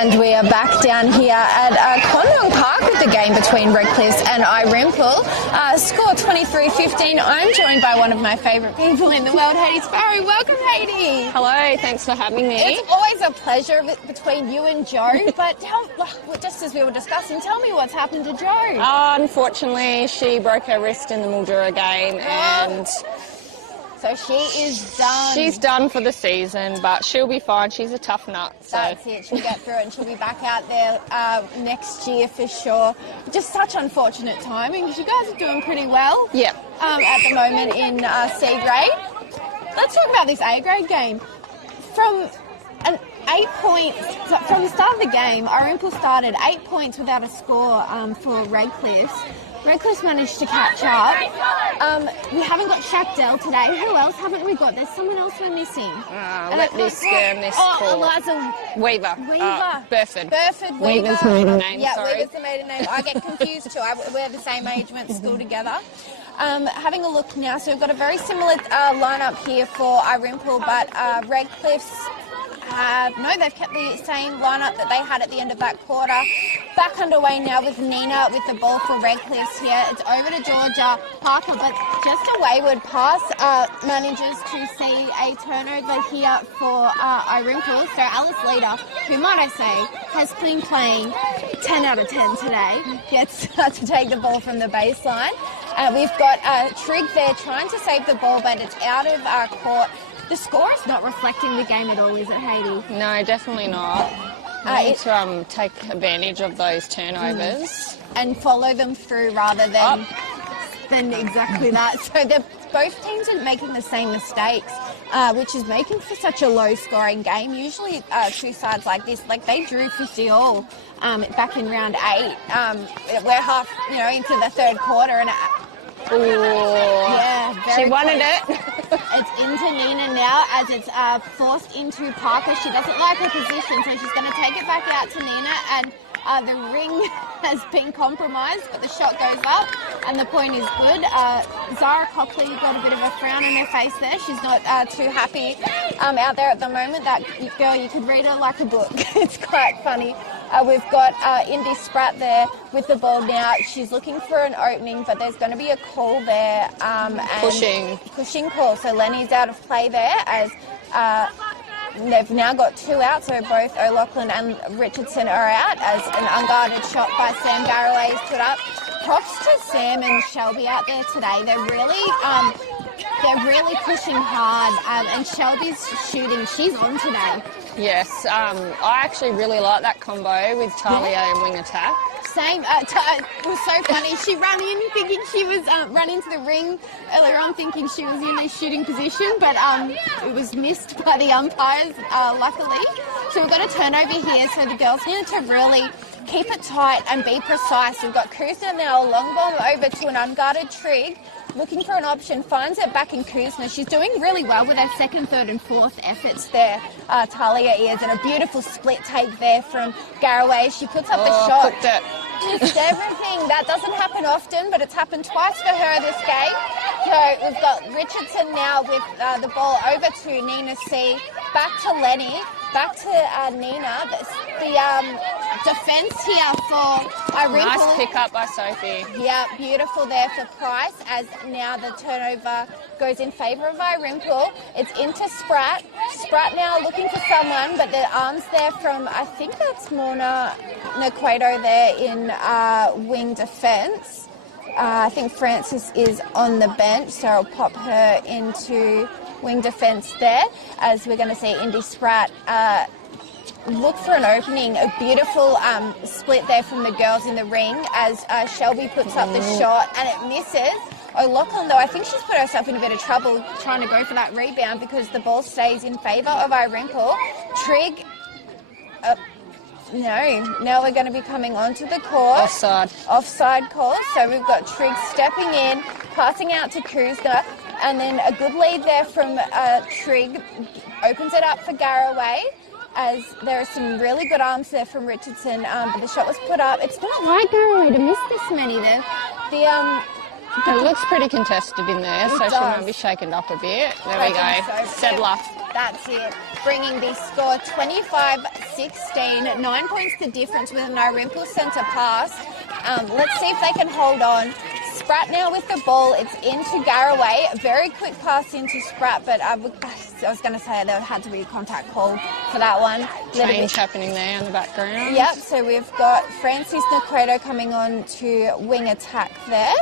And we are back down here at Quandong Park with the game between Redcliffe and Irymple. Score 23-15. I'm joined by one of my favourite people in the world, Haiti Sparrow. Welcome, Haiti. Hello, thanks for having me. It's always a pleasure between you and Joe, but just as we were discussing, tell me what's happened to Joe. Unfortunately, she broke her wrist in the Mildura game and... So she is done. She's done for the season, but she'll be fine. She's a tough nut. So. That's it. She'll get through it and she'll be back out there next year for sure. Just such unfortunate timing because you guys are doing pretty well. Yep. At the moment in C grade. Let's talk about this A grade game. From an 8 points from the start of the game, Irymple started 8 points without a score for Redcliffe. Redcliffe managed to catch up. We haven't got Shackdell today. Who else haven't we got? There's someone else we're missing. Let this girl miss call. Eliza Weaver. Burford. Burford Weaver. Weaver's the maiden name, yeah, sorry. Weaver's the maiden name. I get confused too. We're the same age, went to school together. Having a look now, so we've got a very similar lineup here for Irymple, but Redcliffe's they've kept the same lineup that they had at the end of that quarter. Back underway now with Nina with the ball for Redcliffe here. It's over to Georgia Parker, but just a wayward pass manages to see a turnover here for Irymple. So Alice Leader, who might I say, has been playing 10 out of 10 today, gets to take the ball from the baseline. We've got Trigg there trying to save the ball, but it's out of court. The score is not reflecting the game at all, is it, Haiti? No, definitely not. We need to take advantage of those turnovers. And follow them through rather than exactly that. So both teams are making the same mistakes, which is making for such a low-scoring game. Usually two sides like this, like they drew 50 all back in round 8. We're half, into the third quarter and... She wanted it. It's into Nina now as it's forced into Parker. She doesn't like her position, so she's going to take it back out to Nina, and the ring has been compromised, but the shot goes up and the point is good. Zara Copley got a bit of a frown on her face there. She's not too happy out there at the moment. That girl, you could read her like a book. It's quite funny. We've got Indy Spratt there with the ball now. She's looking for an opening, but there's going to be a call there. Pushing call. So Lenny's out of play there as they've now got 2 out. So both O'Loughlin and Richardson are out as an unguarded shot by Sam Garraway is put up. Props to Sam and Shelby out there today. They're really pushing hard, and Shelby's shooting. She's on today. Yes, I actually really like that combo with Talia and wing attack. Same. It was so funny. She ran in thinking she was run into the ring earlier on, thinking she was in a shooting position, but it was missed by the umpires, luckily. So we've got a turnover here. So the girls need to really keep it tight and be precise. We've got Kuzna now, a long bomb over to an unguarded Trigg. Looking for an option, finds it back in Kuzma. She's doing really well with her second, third and fourth efforts there. Talia is, and a beautiful split take there from Garraway. She puts up the shot. Just everything. That doesn't happen often, but it's happened twice for her this game. So we've got Richardson now with the ball over to Nina C. Back to Lenny. Back to Nina. The defence here for Irymple. Nice pick up by Sophie. Yeah, beautiful there for Price as now the turnover goes in favour of Irymple. It's into Spratt. Spratt now looking for someone, but the arms there from, I think that's Mona Naquato there in wing defence. I think Francis is on the bench, so I'll pop her into wing defence there as we're going to see Indy Spratt look for an opening. A beautiful split there from the girls in the ring as Shelby puts up the shot and it misses. O'Loughlin, though, I think she's put herself in a bit of trouble trying to go for that rebound because the ball stays in favour of Irymple. Trigg, now we're going to be coming onto the court. Offside call. So we've got Trigg stepping in, passing out to Kuzna, and then a good lead there from Trigg. Opens it up for Garraway as there are some really good arms there from Richardson, but the shot was put up. It's not like Garraway to miss this many there. It looks pretty contested in there, so she might be shaken up a bit. There we go. Sedler. That's it. Bringing the score 25-16. 9 points the difference with an Irymple centre pass. Let's see if they can hold on. Spratt now with the ball. It's into Garraway. A very quick pass into Spratt, but I was going to say there had to be a contact call for that one. Change happening there in the background. Yep, so we've got Francis Nakredo coming on to wing attack there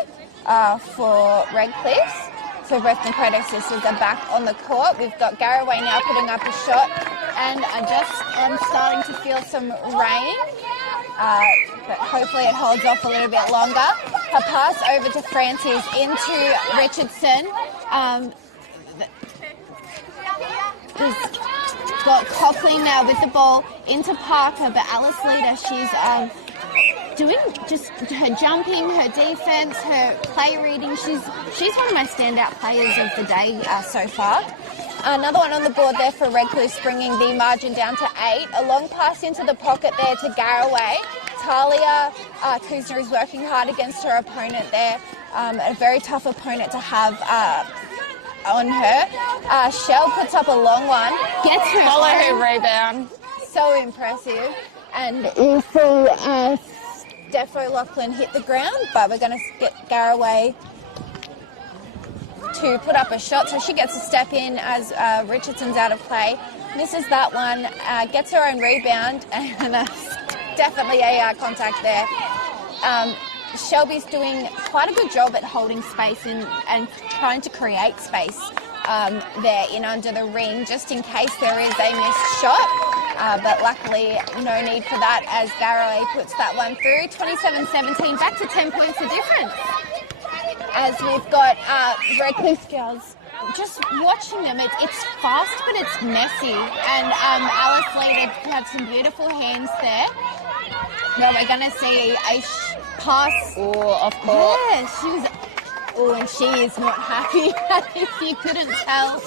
for Redcliffe. So both Nakredo sisters are back on the court. We've got Garraway now putting up a shot, and I'm starting to feel some rain. But hopefully it holds off a little bit longer. Her pass over to Francis into Richardson. He's got Coughlin now with the ball into Parker, but Alice Leader, she's doing just her jumping, her defence, her play reading. She's one of my standout players of the day so far. Another one on the board there for Redcliffe, bringing the margin down to 8. A long pass into the pocket there to Garraway. Talia Kuzner is working hard against her opponent there. A very tough opponent to have on her. Shell puts up a long one. Gets her. Follow her rebound. So impressive. And also Defo Lachlan hit the ground, but we're going to get Garraway to put up a shot, so she gets a step in as Richardson's out of play. Misses that one, gets her own rebound, and definitely a contact there. Shelby's doing quite a good job at holding space and trying to create space there in under the ring, just in case there is a missed shot. But luckily, no need for that as Garraway puts that one through. 27-17, back to 10 points of difference. As we've got Redcliffe girls, just watching them, it's fast but it's messy. And Alice Leader had some beautiful hands there. Now we're going to see a pass. Oh, off court. Yeah, and she is not happy, if you couldn't tell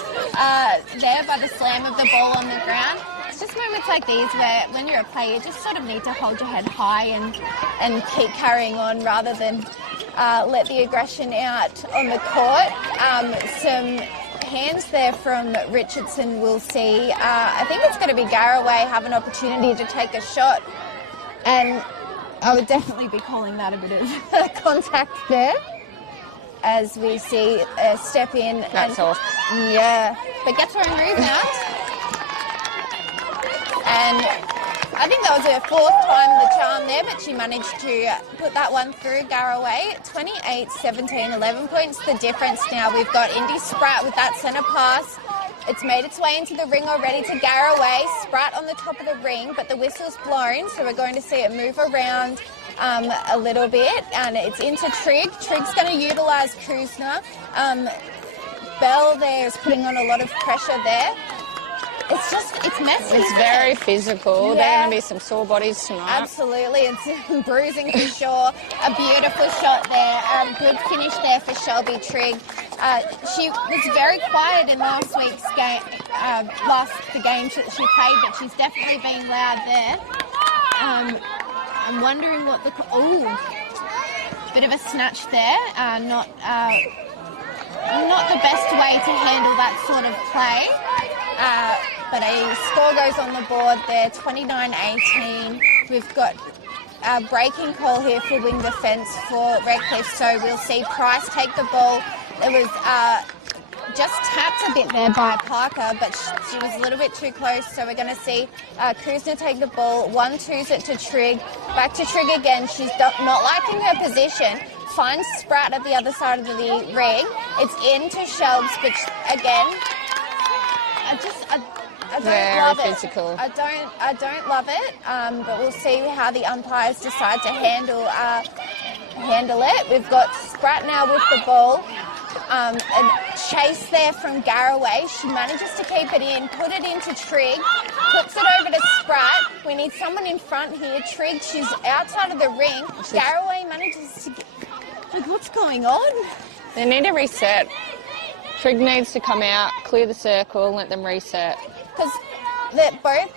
there by the slam of the ball on the ground. It's just moments like these where when you're a player, you just sort of need to hold your head high and keep carrying on rather than let the aggression out on the court. Some hands there from Richardson we'll see. I think it's going to be Garraway have an opportunity to take a shot, and I would definitely be calling that a bit of contact there as we see a step in. That's off. Yeah, but gets her own rebound. And I think that was her fourth time the charm there, but she managed to put that one through. Garraway, 28-17, 11 points the difference now. We've got Indy Spratt with that centre pass. It's made its way into the ring already to Garraway. Spratt on the top of the ring, but the whistle's blown, so we're going to see it move around a little bit. And it's into Trigg. Trigg's going to utilise Kuzner. Bell there is putting on a lot of pressure there. It's messy. It's very physical. Yeah. There are going to be some sore bodies tonight. Absolutely. It's bruising for sure. A beautiful shot there. Good finish there for Shelby Trigg. She was very quiet in last week's game, the game she played, but she's definitely been loud there. I'm wondering what the... Ooh, bit of a snatch there. Not the best way to handle that sort of play. But a score goes on the board there, 29-18. We've got a breaking call here for wing defence for Redcliffe, so we'll see Price take the ball. It was just tapped a bit there by Parker, but she was a little bit too close, so we're going to see Kuzner take the ball, 1-2s it to Trigg, back to Trigg again. She's not liking her position. Finds Spratt at the other side of the ring. It's into Shelbs, but again, I don't very love physical. it. I don't love it. But we'll see how the umpires decide to handle it. We've got Spratt now with the ball. A chase there from Garraway. She manages to keep it in, put it into Trigg, puts it over to Spratt. We need someone in front here. Trigg, she's outside of the ring. Garraway manages to get... Like, what's going on? They need to reset. Trigg needs to come out, clear the circle, and let them reset. Because that both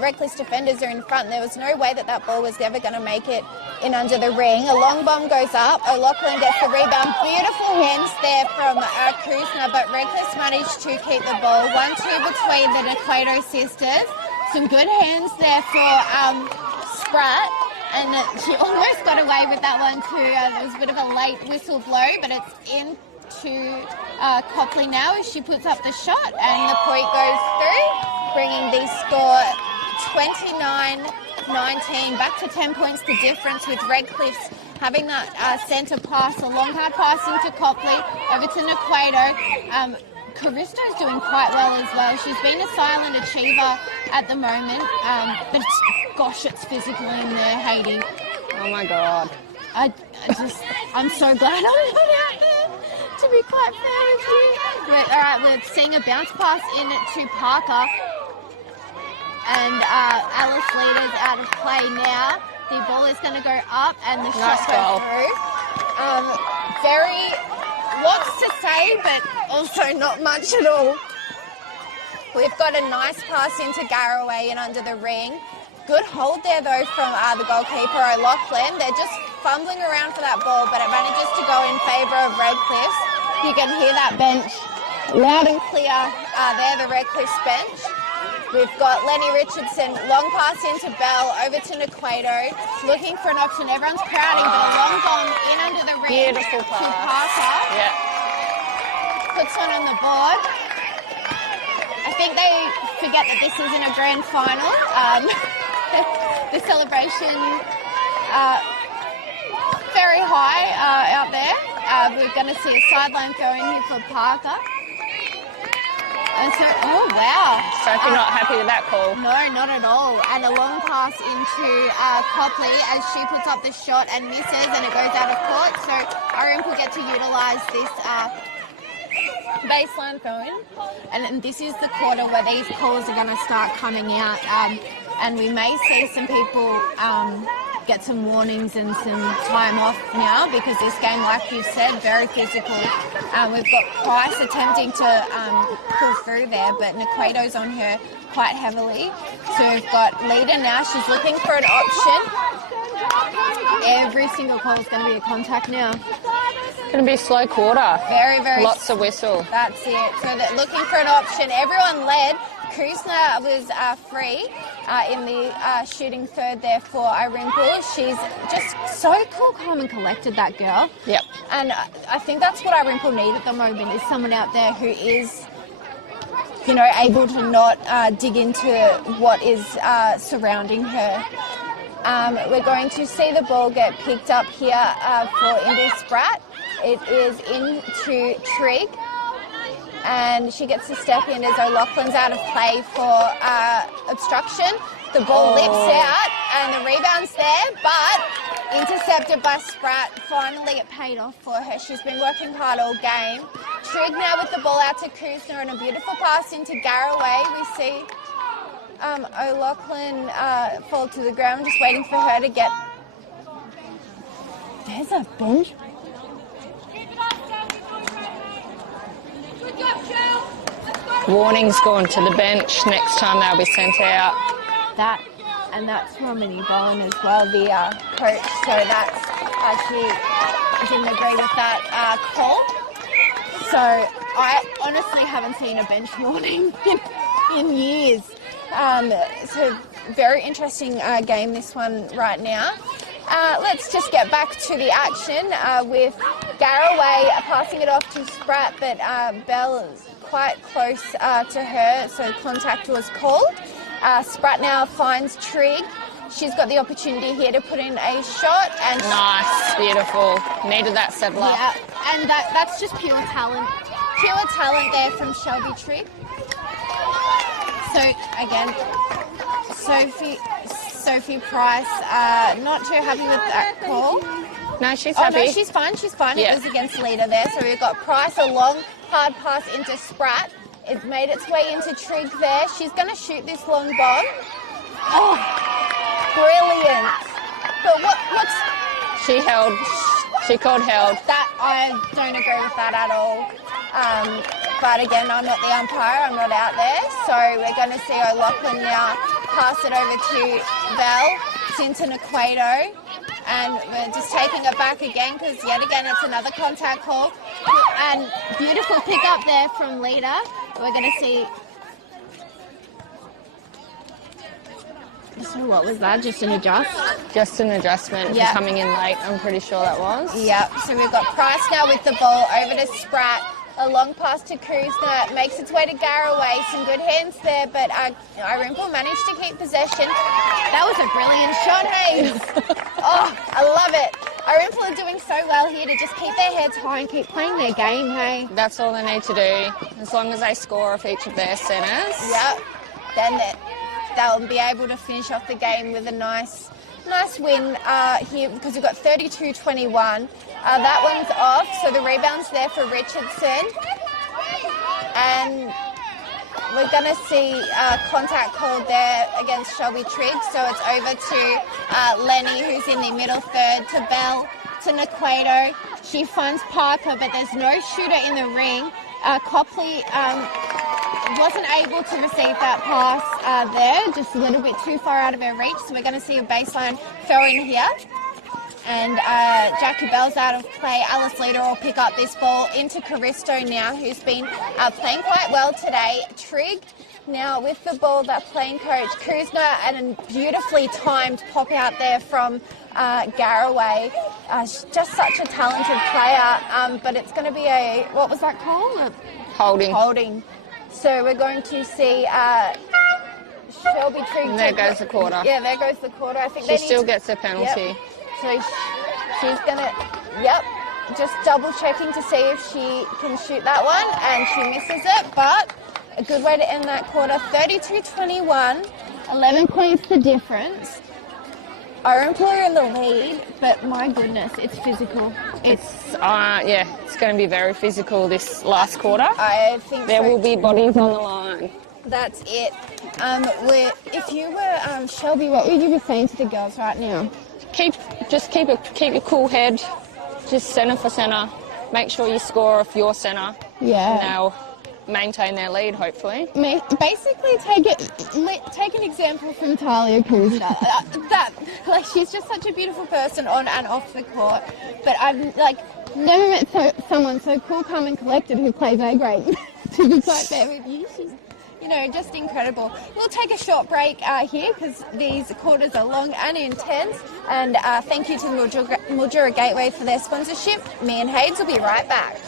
reckless defenders are in front. There was no way that that ball was ever going to make it in under the ring. A long bomb goes up. O'Loughlin gets the rebound. Beautiful hands there from Kuzma, but Reckless managed to keep the ball. 1-2 between the Equator sisters. Some good hands there for Spratt, and she almost got away with that one too. It was a bit of a late whistle blow, but it's into Copley now as she puts up the shot, and the point goes through, bringing the score 29-19, back to 10 points the difference, with Redcliffe's having that centre pass, a long hard pass into Copley, over to Equator. Caristo's doing quite well as well. She's been a silent achiever at the moment, but gosh, it's physical in there, Haiti. Oh my God. I'm so glad I'm not out there, to be quite fair with you. All right, we're seeing a bounce pass in to Parker, and Alice Leader's out of play now. The ball is going to go up, and the shot goes through. Very lots to say, but also not much at all. We've got a nice pass into Garraway and under the ring. Good hold there, though, from the goalkeeper, O'Loughlin. They're just fumbling around for that ball, but it manages to go in favour of Redcliffe. You can hear that bench loud and clear there, the Redcliffe's bench. We've got Lenny Richardson, long pass into Bell, over to Equator, looking for an option. Everyone's crowding, but a long bomb in under the ring. Beautiful pass. To Parker. Yeah. Puts one on the board. I think they forget that this isn't a grand final. The celebration very high out there. We're going to see a sideline throw in here for Parker. And so, oh wow. Sophie not happy with that call. No, not at all. And a long pass into Copley as she puts up the shot and misses, and it goes out of court. So Irymple get to utilise this baseline throwing. And this is the quarter where these calls are going to start coming out. And we may see some people get some warnings and some time off now, because this game, like you said, very physical. We've got Price attempting to pull through there, but Nequato's on her quite heavily. So we've got Leader now. She's looking for an option. Every single call is going to be a contact now. It's going to be a slow quarter. Very, very. Lots of whistle. That's it. So they're looking for an option. Everyone led. Kuzma was free in the shooting third there for Irymple. She's just so cool, calm and collected, that girl. Yep. And I think that's what Irymple need at the moment, is someone out there who is, you know, able to not dig into what is surrounding her. We're going to see the ball get picked up here for Indy Spratt. It is into Trigg, and she gets to step in as O'Loughlin's out of play for obstruction. The ball lips out, and the rebound's there, but intercepted by Spratt. Finally, it paid off for her. She's been working hard all game. Trigg now with the ball out to Kuzma, and a beautiful pass into Garraway. We see O'Loughlin fall to the ground, just waiting for her to get... There's a bench. Warning's gone to the bench. Next time they'll be sent out. That's Romany Bowen as well, the coach. So that's she didn't agree with that call. So I honestly haven't seen a bench warning in years. It's a very interesting game, this one right now. Let's just get back to the action with Garraway passing it off to Spratt, but Bell is quite close to her, so contact was called. Spratt now finds Trigg. She's got the opportunity here to put in a shot. And nice, beautiful. Needed that settle up. Yeah, and that's just pure talent. Pure talent there from Shelby Trigg. So again, Sophie Price, not too happy with that call. No, she's happy. Oh no, she's fine. Yeah. It was against Leader there. So we've got Price, a long hard pass into Spratt. It's made its way into Trigg there. She's going to shoot this long bomb. Oh, brilliant! But what's She called held. That I don't agree with that at all. but again, I'm not the umpire, I'm not out there, so we're going to see O'Loughlin now pass it over to Bell. It's into Naquato, and we're just taking it back again because yet again it's another contact call. And beautiful pick up there from Lita. We're going to see... So what was that? Just an adjust? Just an adjustment for coming in late, I'm pretty sure that was. Yep, so we've got Price now with the ball over to Spratt. A long pass to Kruzner, makes its way to Garraway. Some good hands there, but Irymple managed to keep possession. That was a brilliant shot, Hayes. Oh, I love it. Irymple are doing so well here to just keep their heads high and keep playing their game, hey? That's all they need to do, as long as they score off each of their centres. Yep, then they'll be able to finish off the game with a nice win here because we've got 32-21. That one's off, so the rebound's there for Richardson. And we're going to see contact called there against Shelby Triggs, so it's over to Lenny, who's in the middle third, to Bell, to Naquato. She finds Parker, but there's no shooter in the ring. Copley wasn't able to receive that pass there, just a little bit too far out of her reach, so we're going to see a baseline throw in here. And Jackie Bell's out of play. Alice Leader will pick up this ball into Caristo now, who's been playing quite well today. Trigg now with the ball, that playing coach Kruzner, and a beautifully timed pop out there from Garraway. Just such a talented player, but it's going to be a, what was that called? Holding. So we're going to see Shelby Trigg. And there goes the quarter. Yeah, there goes the quarter. I think she still gets a penalty. Yep. So she's going to, just double checking to see if she can shoot that one, and she misses it, but a good way to end that quarter. 32-21, 11 points the difference. Irymple are in the lead, but my goodness, it's physical. It's going to be very physical this last quarter. I think there will be bodies on the line. That's it. If you were Shelby, what would you be saying to the girls right now? Keep your cool head. Just centre for centre. Make sure you score off your centre. Yeah. And they'll maintain their lead, hopefully. Basically, take an example from Talia Kruzner. She's just such a beautiful person on and off the court. But I've never met someone so cool, calm, and collected who plays A grade to be quite fair with you. She's, just incredible. We'll take a short break here because these quarters are long and intense. And thank you to the Mildura Gateway for their sponsorship. Me and Hayes will be right back.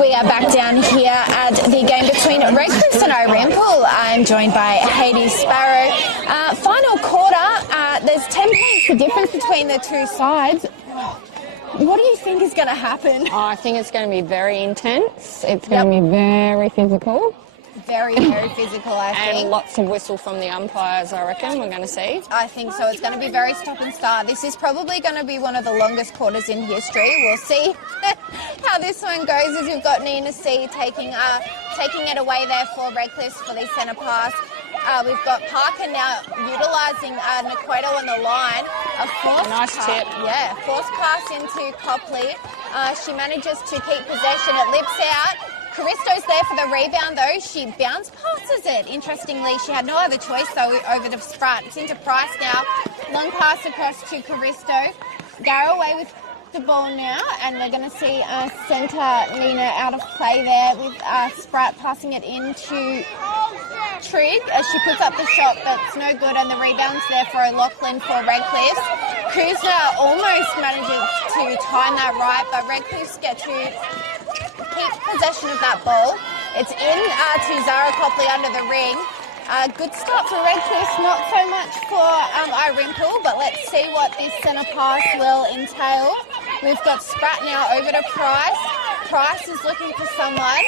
We are back down here at the game between Redcliffe and Irymple. I'm joined by Hades Sparrow. Final quarter, there's 10 points the difference between the two sides. What do you think is going to happen? Oh, I think it's going to be very intense. It's going to be very physical. Very, very physical, I think. And lots of whistle from the umpires, I reckon, we're going to see. I think so. It's going to be very stop and start. This is probably going to be one of the longest quarters in history. We'll see how this one goes, as we've got Nina C taking it away there for Redcliffe for the centre pass. We've got Parker now utilising Naqueto on the line. A Nice tip. Yeah, forced pass into Copley. She manages to keep possession. It lips out. Caristo's there for the rebound, though. She bounce passes it. Interestingly, she had no other choice, though, over to Spratt. It's into Price now. Long pass across to Caristo. Garraway with the ball now, and we're going to see centre Nina out of play there with Spratt passing it into Trigg as she puts up the shot, but it's no good, and the rebound's there for O'Loughlin for Redcliffe. Kuzna almost manages to time that right, but Redcliffe's get to keep possession of that ball. It's in to Zara Copley under the ring. Good start for Redcliffe, not so much for Irymple, but let's see what this centre pass will entail. We've got Spratt now over to Price. Price is looking for someone.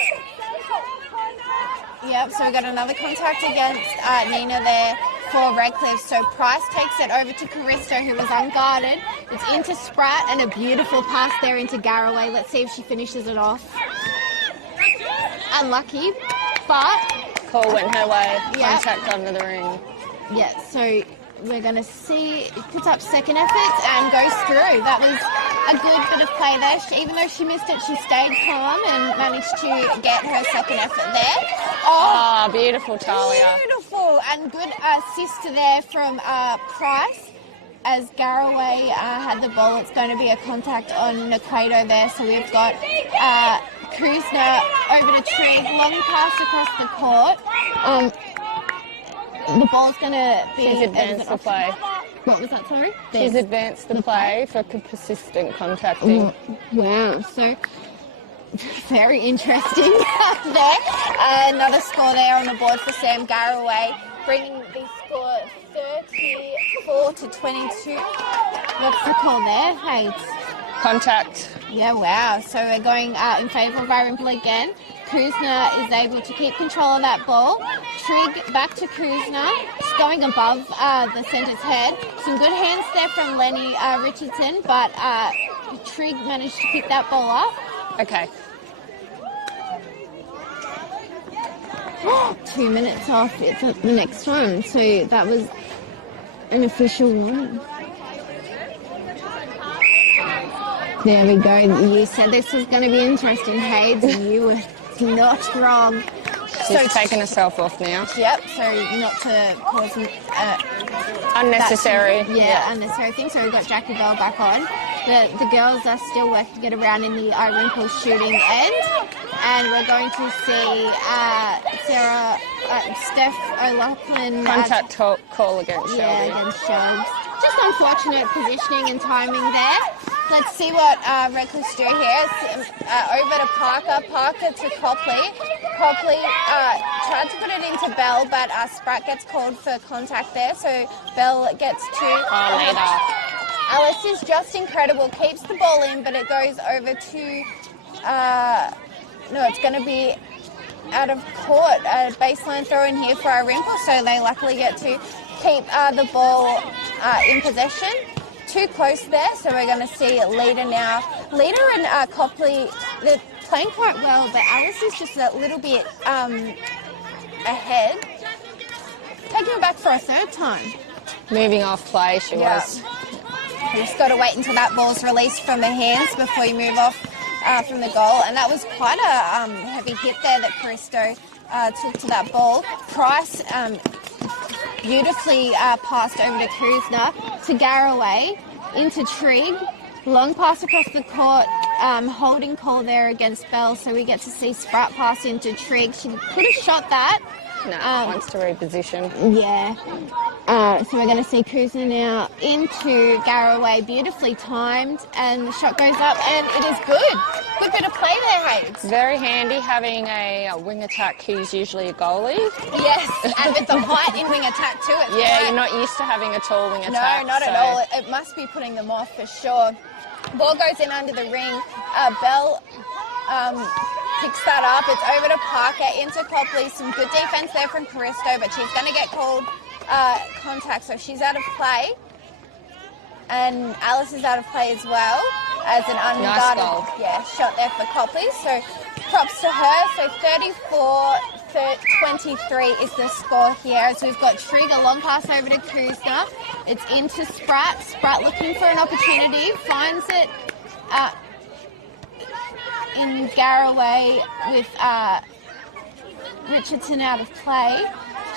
Yep, so we've got another contact against Nina there for Redcliffe. So Price takes it over to Caristo, who was unguarded. It's into Spratt, and a beautiful pass there into Garraway. Let's see if she finishes it off. Unlucky, but... Call went her way. Yeah. Contact under the ring. Yeah, so we're going to see, it puts up second effort and goes through. That was a good bit of play there. Even though she missed it, she stayed calm and managed to get her second effort there. Oh, beautiful, Talia. Beautiful, and good assist there from Price. As Garraway had the ball, it's going to be a contact on Naqueto there. So we've got Kuzna over to Trigg, long pass across the court. The ball's going to be... She's advanced the play. What was that, sorry? She's advanced the play for persistent contacting. Wow, so very interesting there. Another score there on the board for Sam Garraway, bringing the score 34 to 22. What's the call there, Hayes? Contact. Yeah, wow. So we're going in favour of Irymple again. Kuzna is able to keep control of that ball. Trigg back to Kuzna. She's going above the centre's head. Some good hands there from Lenny Richardson, but Trigg managed to pick that ball up. Okay. 2 minutes off. It's at the next one. So that was an official warning. There we go. You said this was going to be interesting, Hayes, and you were not wrong. She's taken herself off now. Yep, so not to cause unnecessary. Unnecessary thing. So we've got Jackie Bell back on. The girls are still working to get around in the Irymple shooting end. And we're going to see Steph O'Loughlin. Contact call against Shelby. Yeah, against Shelby. Just unfortunate positioning and timing there. Let's see what Redcliffe's do here. It's, over to Parker. Parker to Copley. Copley tried to put it into Bell, but Spratt gets called for contact there. So Bell gets to... later. Alice is just incredible. Keeps the ball in, but it goes over to... no, it's going to be out of court. A baseline throw in here for Irymple, so they luckily get to keep the ball in possession. Too close there, so we're going to see Leader now. Leader and Copley, they're playing quite well, but Alice is just a little bit ahead. Taking it back for a third time. Moving off play, she was. You just got to wait until that ball's released from the hands before you move off from the goal, and that was quite a heavy hit there that Caristo took to that ball. Price beautifully passed over to Kuzna, to Garraway, into Trigg. Long pass across the court, holding call there against Bell, so we get to see Spratt pass into Trigg. She could have shot that. No, wants to reposition. Yeah. So we're going to see Kuzna now into Garraway, beautifully timed, and the shot goes up, and it is good. Good bit of play there, Hayes. Very handy having a wing attack who's usually a goalie. Yes, and with the height in wing attack too. It's Yeah, quite... you're not used to having a tall wing attack. No, not at all. It must be putting them off for sure. Ball goes in under the ring. Bell picks that up. It's over to Parker, into Copley. Some good defense there from Caristo, but she's going to get called contact, so she's out of play. And Alice is out of play as well as an unguarded shot there for Copley. So props to her. So 34-23 is the score here, as we've got Trigg, a long pass over to Kuzna. It's into Spratt. Spratt looking for an opportunity, finds it in Garraway with Richardson out of play.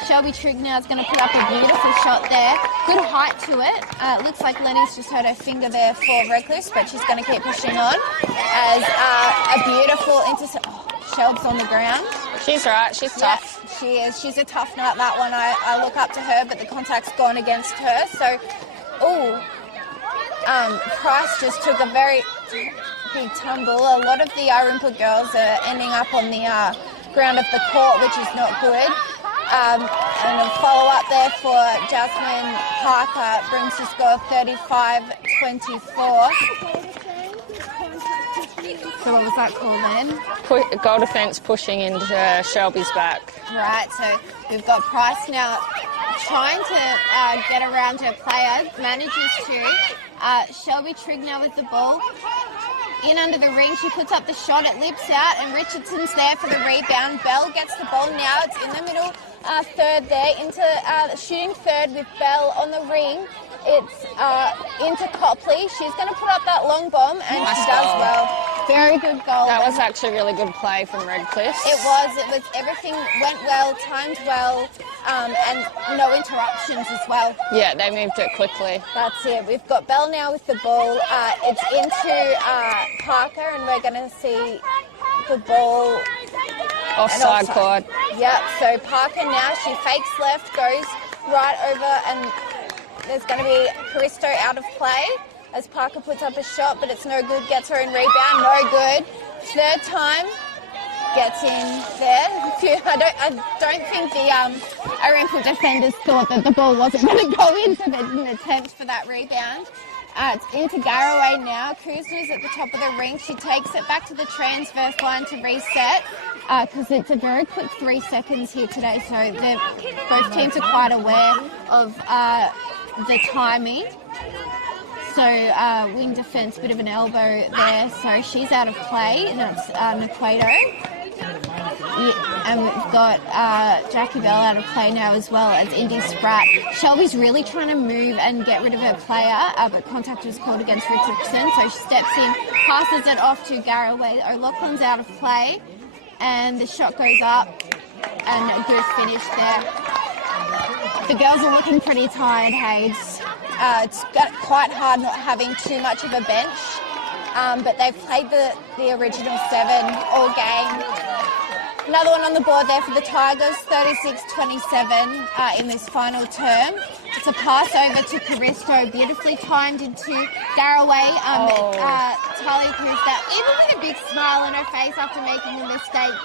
Shelby Trigg now is going to put up a beautiful shot there. Good height to it. Looks like Lenny's just hurt her finger there for Redcliffe, but she's going to keep pushing on as a beautiful intercept. Oh, Shelb's on the ground. She's right. She's tough. Yeah, she is. She's a tough nut, that one. I look up to her, but the contact's gone against her. So, Price just took a very big tumble. A lot of the Irymple girls are ending up on the ground of the court, which is not good. And a follow-up there for Jasmine Parker brings the score 35-24. So what was that called then? Goal defence pushing into Shelby's back. Right, so we've got Price now trying to get around her player, manages to. Shelby Trigg now with the ball. In under the ring, she puts up the shot, it lips out, and Richardson's there for the rebound. Bell gets the ball now, it's in the middle third there, into shooting third with Bell on the ring. It's into Copley. She's going to put up that long bomb, and nice she does goal. well. Very good goal. That was actually really good play from Redcliffe. It was, everything went well, timed well, and no interruptions as well. Yeah, they moved it quickly. That's it. We've got Bell now with the ball. It's into Parker, and we're going to see the ball. Offside cord. Yep, so Parker now, she fakes left, goes right over, and there's going to be Caristo out of play as Parker puts up a shot, but it's no good, gets her in rebound, no good. Third time, gets in there. I don't think the Irymple defenders thought that the ball wasn't going to go in, so they didn't attempt for that rebound. It's into Garraway now. Kuzma's at the top of the ring. She takes it back to the transverse line to reset because it's a very quick 3 seconds here today. So both teams are quite aware of the timing. So wing defence, bit of an elbow there. So she's out of play, and it's Naquato. Yeah, and we've got Jackie Bell out of play now as well as Indy Spratt. Shelby's really trying to move and get rid of her player, but contact was called against Richardson, so she steps in, passes it off to Garraway. O'Loughlin's out of play, and the shot goes up, and a good finish there. The girls are looking pretty tired, Hayes. It's got quite hard not having too much of a bench, but they've played the original 7 all game. Another one on the board there for the Tigers, 36-27 in this final term. It's a pass over to Caristo, beautifully timed into Garraway. Talia Cruz, that even with a big smile on her face after making a mistake,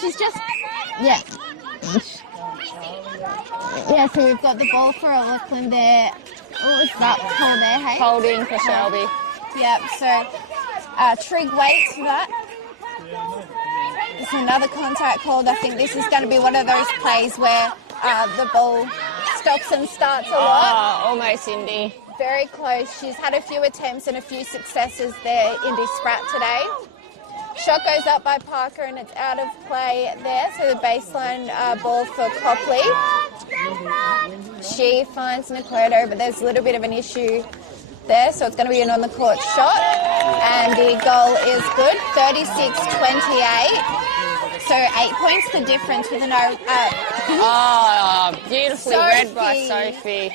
she's just, yeah. Yeah, so we've got the ball for O'Loughlin there. What was that call there, hey? Holding for Shelby. Yep, so Trigg waits for that. It's another contact called. I think this is going to be one of those plays where the ball stops and starts a lot. Almost Indy. Very close. She's had a few attempts and a few successes there, Indy Spratt today. Shot goes up by Parker and it's out of play there. So the baseline ball for Copley. She finds Naquato, but there's a little bit of an issue there, so it's going to be an on-the-court shot. And the goal is good, 36-28. So 8 points the difference with an... beautifully read by Sophie.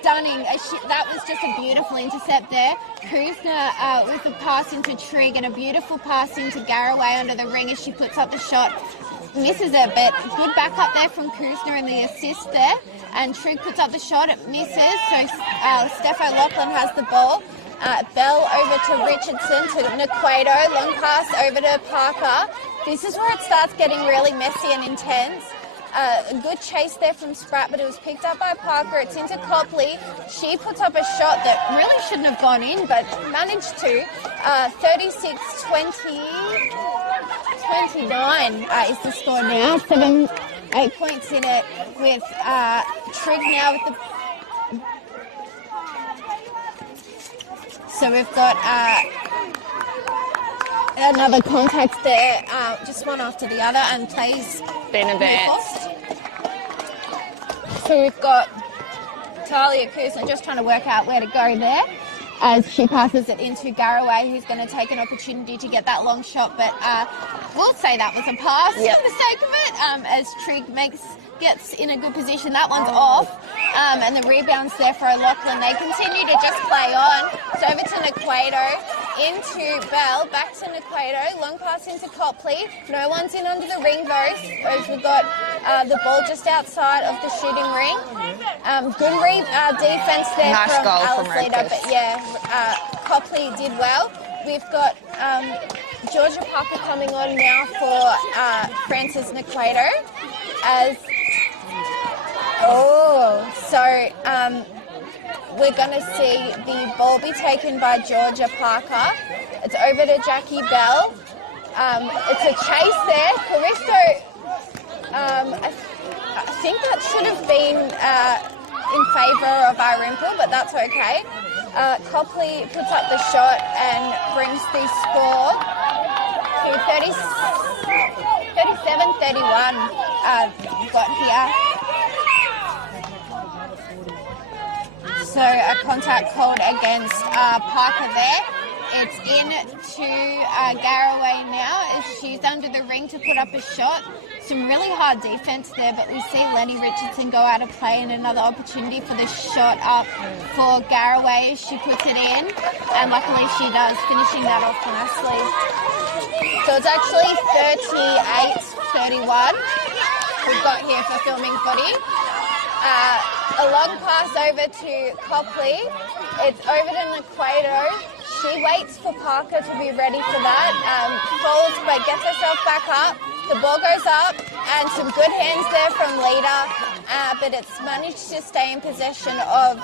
Stunning. That was just a beautiful intercept there. Kuzna with the pass into Trigg and a beautiful pass into Garraway under the ring as she puts up the shot. Misses it, but good backup there from Kuzna and the assist there. And Trigg puts up the shot, it misses. So Steph O'Loughlin has the ball. Bell over to Richardson to Naquato. Long pass over to Parker. This is where it starts getting really messy and intense. A good chase there from Spratt, but it was picked up by Parker. It's into Copley. She puts up a shot that really shouldn't have gone in, but managed to. 36-29 is the score now. 8 points in it with Trigg now with the... So we've got another contact there, just one after the other, and plays Been advanced. So we've got Talia Kuzma just trying to work out where to go there as she passes it into Garraway, who's going to take an opportunity to get that long shot, but we'll say that was a pass for the sake of it, as Trigg gets in a good position. That one's off, and the rebound's there for O'Loughlin. They continue to just play on. So over to Naquato, into Bell, back to Naquato, long pass into Copley. No one's in under the ring though, as we've got the ball just outside of the shooting ring. Good defense there Nice from goal Alice from Leader, Redcliffe. but yeah, Copley did well. We've got Georgia Parker coming on now for Francis Naquato as... we're going to see the ball be taken by Georgia Parker. It's over to Jackie Bell. It's a chase there. Caristo, I think that should have been in favour of Irymple, but that's okay. Copley puts up the shot and brings the score to 37-31 we've got here. So a contact called against Parker there. It's in to Garraway now as she's under the ring to put up a shot. Some really hard defense there, but we see Lenny Richardson go out of play and another opportunity for the shot up for Garraway as she puts it in. And luckily she does, finishing that off nicely. So it's actually 38-31 we've got here for filming footy. A long pass over to Copley. It's over to Naquato. She waits for Parker to be ready for that. Falls, but gets herself back up. The ball goes up, and some good hands there from Leader, but it's managed to stay in possession of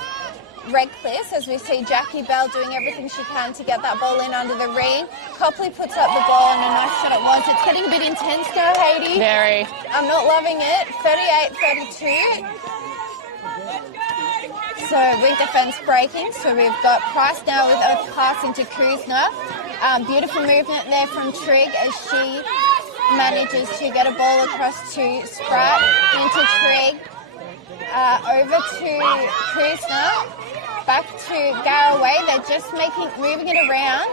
Redcliffe, as we see Jackie Bell doing everything she can to get that ball in under the ring. Copley puts up the ball, and a nice shot it was. It's getting a bit intense now, Haiti. Very. I'm not loving it. 38-32. So ring defence breaking. So we've got Price now with a pass into Kuzma. Beautiful movement there from Trigg as she manages to get a ball across to Spratt, into Trigg, over to Kuzma, back to Garraway. They're just moving it around.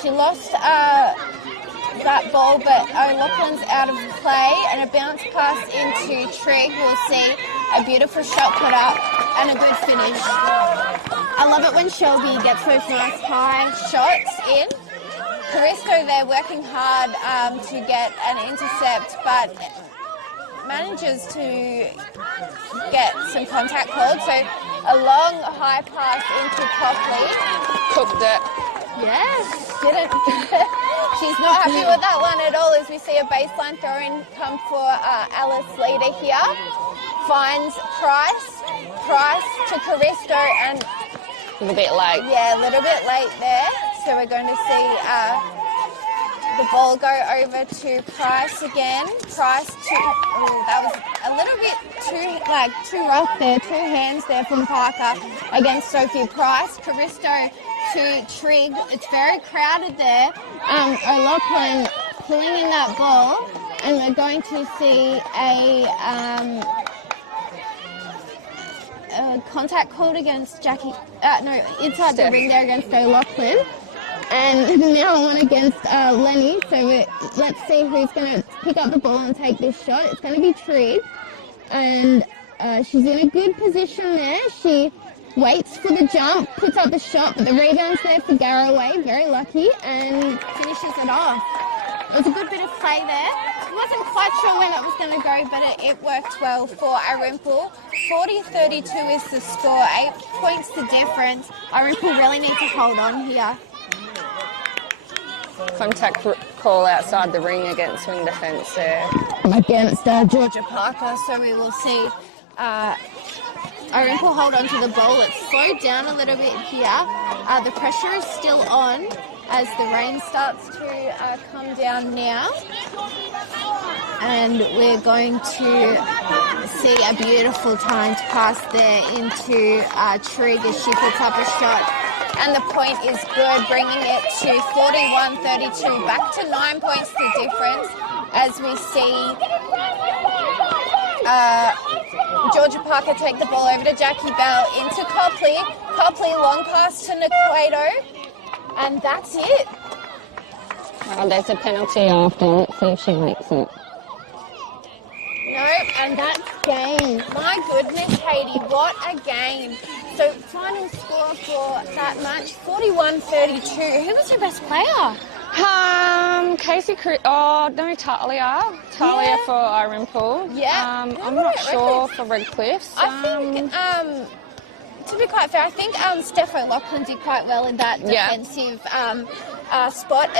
She lost that ball, but O'Loughlin's out of play, and a bounce pass into Trigg. We'll see a beautiful shot put up and a good finish. I love it when Shelby gets those nice high shots in. Caristo there working hard to get an intercept, but manages to get some contact called. So a long high pass into Copley. Cooked it. Yes, didn't. She's not happy with that one at all, as we see a baseline throw-in come for Alice Leader here. Finds Price to Caristo, and A little bit late. yeah, a little bit late there. So we're going to see the ball go over to Price again. Price to, that was a little bit too rough there. Two hands there from Parker against Sophie Price. Caristo to Trigg. It's very crowded there. O'Loughlin pulling in that ball, and we're going to see a contact called against Jackie. Inside the ring there against O'Loughlin, and now one against Lenny. So let's see who's going to pick up the ball and take this shot. It's going to be Trigg, and she's in a good position there. She waits for the jump, puts up the shot, but the rebound's there for Garraway, very lucky, and finishes it off. It was a good bit of play there. wasn't quite sure when it was going to go, but it worked well for Irymple. 40-32 is the score, 8 points the difference. Irymple really need to hold on here. Contact call outside the ring against wing defence there. Against Georgia Parker, so we will see Irymple hold on to the ball. It's slowed down a little bit here. The pressure is still on as the rain starts to come down now. And we're going to see a beautiful timed pass there into Trigg as she puts up a shot. And the point is good, bringing it to 41-32, back to 9 points the difference as we see Georgia Parker take the ball over to Jackie Bell into Copley. Copley, long pass to Naquato, and that's it. Oh, there's a penalty after. Let's see if she makes it. Nope, and that's game. My goodness, Katie, what a game. So final score for that match, 41-32. Who was your best player? Casey, Talia Yeah. for Irymple. Yeah. I'm not sure for Redcliffe's. I think, to be quite fair, I think Steph O'Loughlin did quite well in that defensive spot.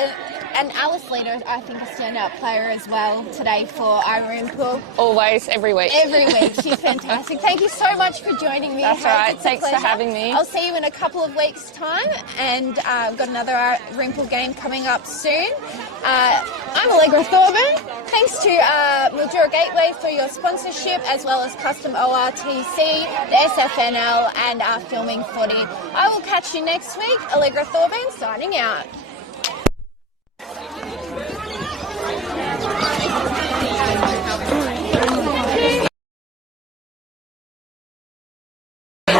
And Alice Leader, I think, a standout player as well today for Irymple. Always, every week. Every week. She's fantastic. Thank you so much for joining me. That's right. Thanks for having me. I'll see you in a couple of weeks' time. And I've got another Irymple game coming up soon. I'm Allegra Thorburn. Thanks to Mildura Gateway for your sponsorship, as well as Custom ORTC, the SFNL, and Filming Footy. I will catch you next week. Allegra Thorburn signing out.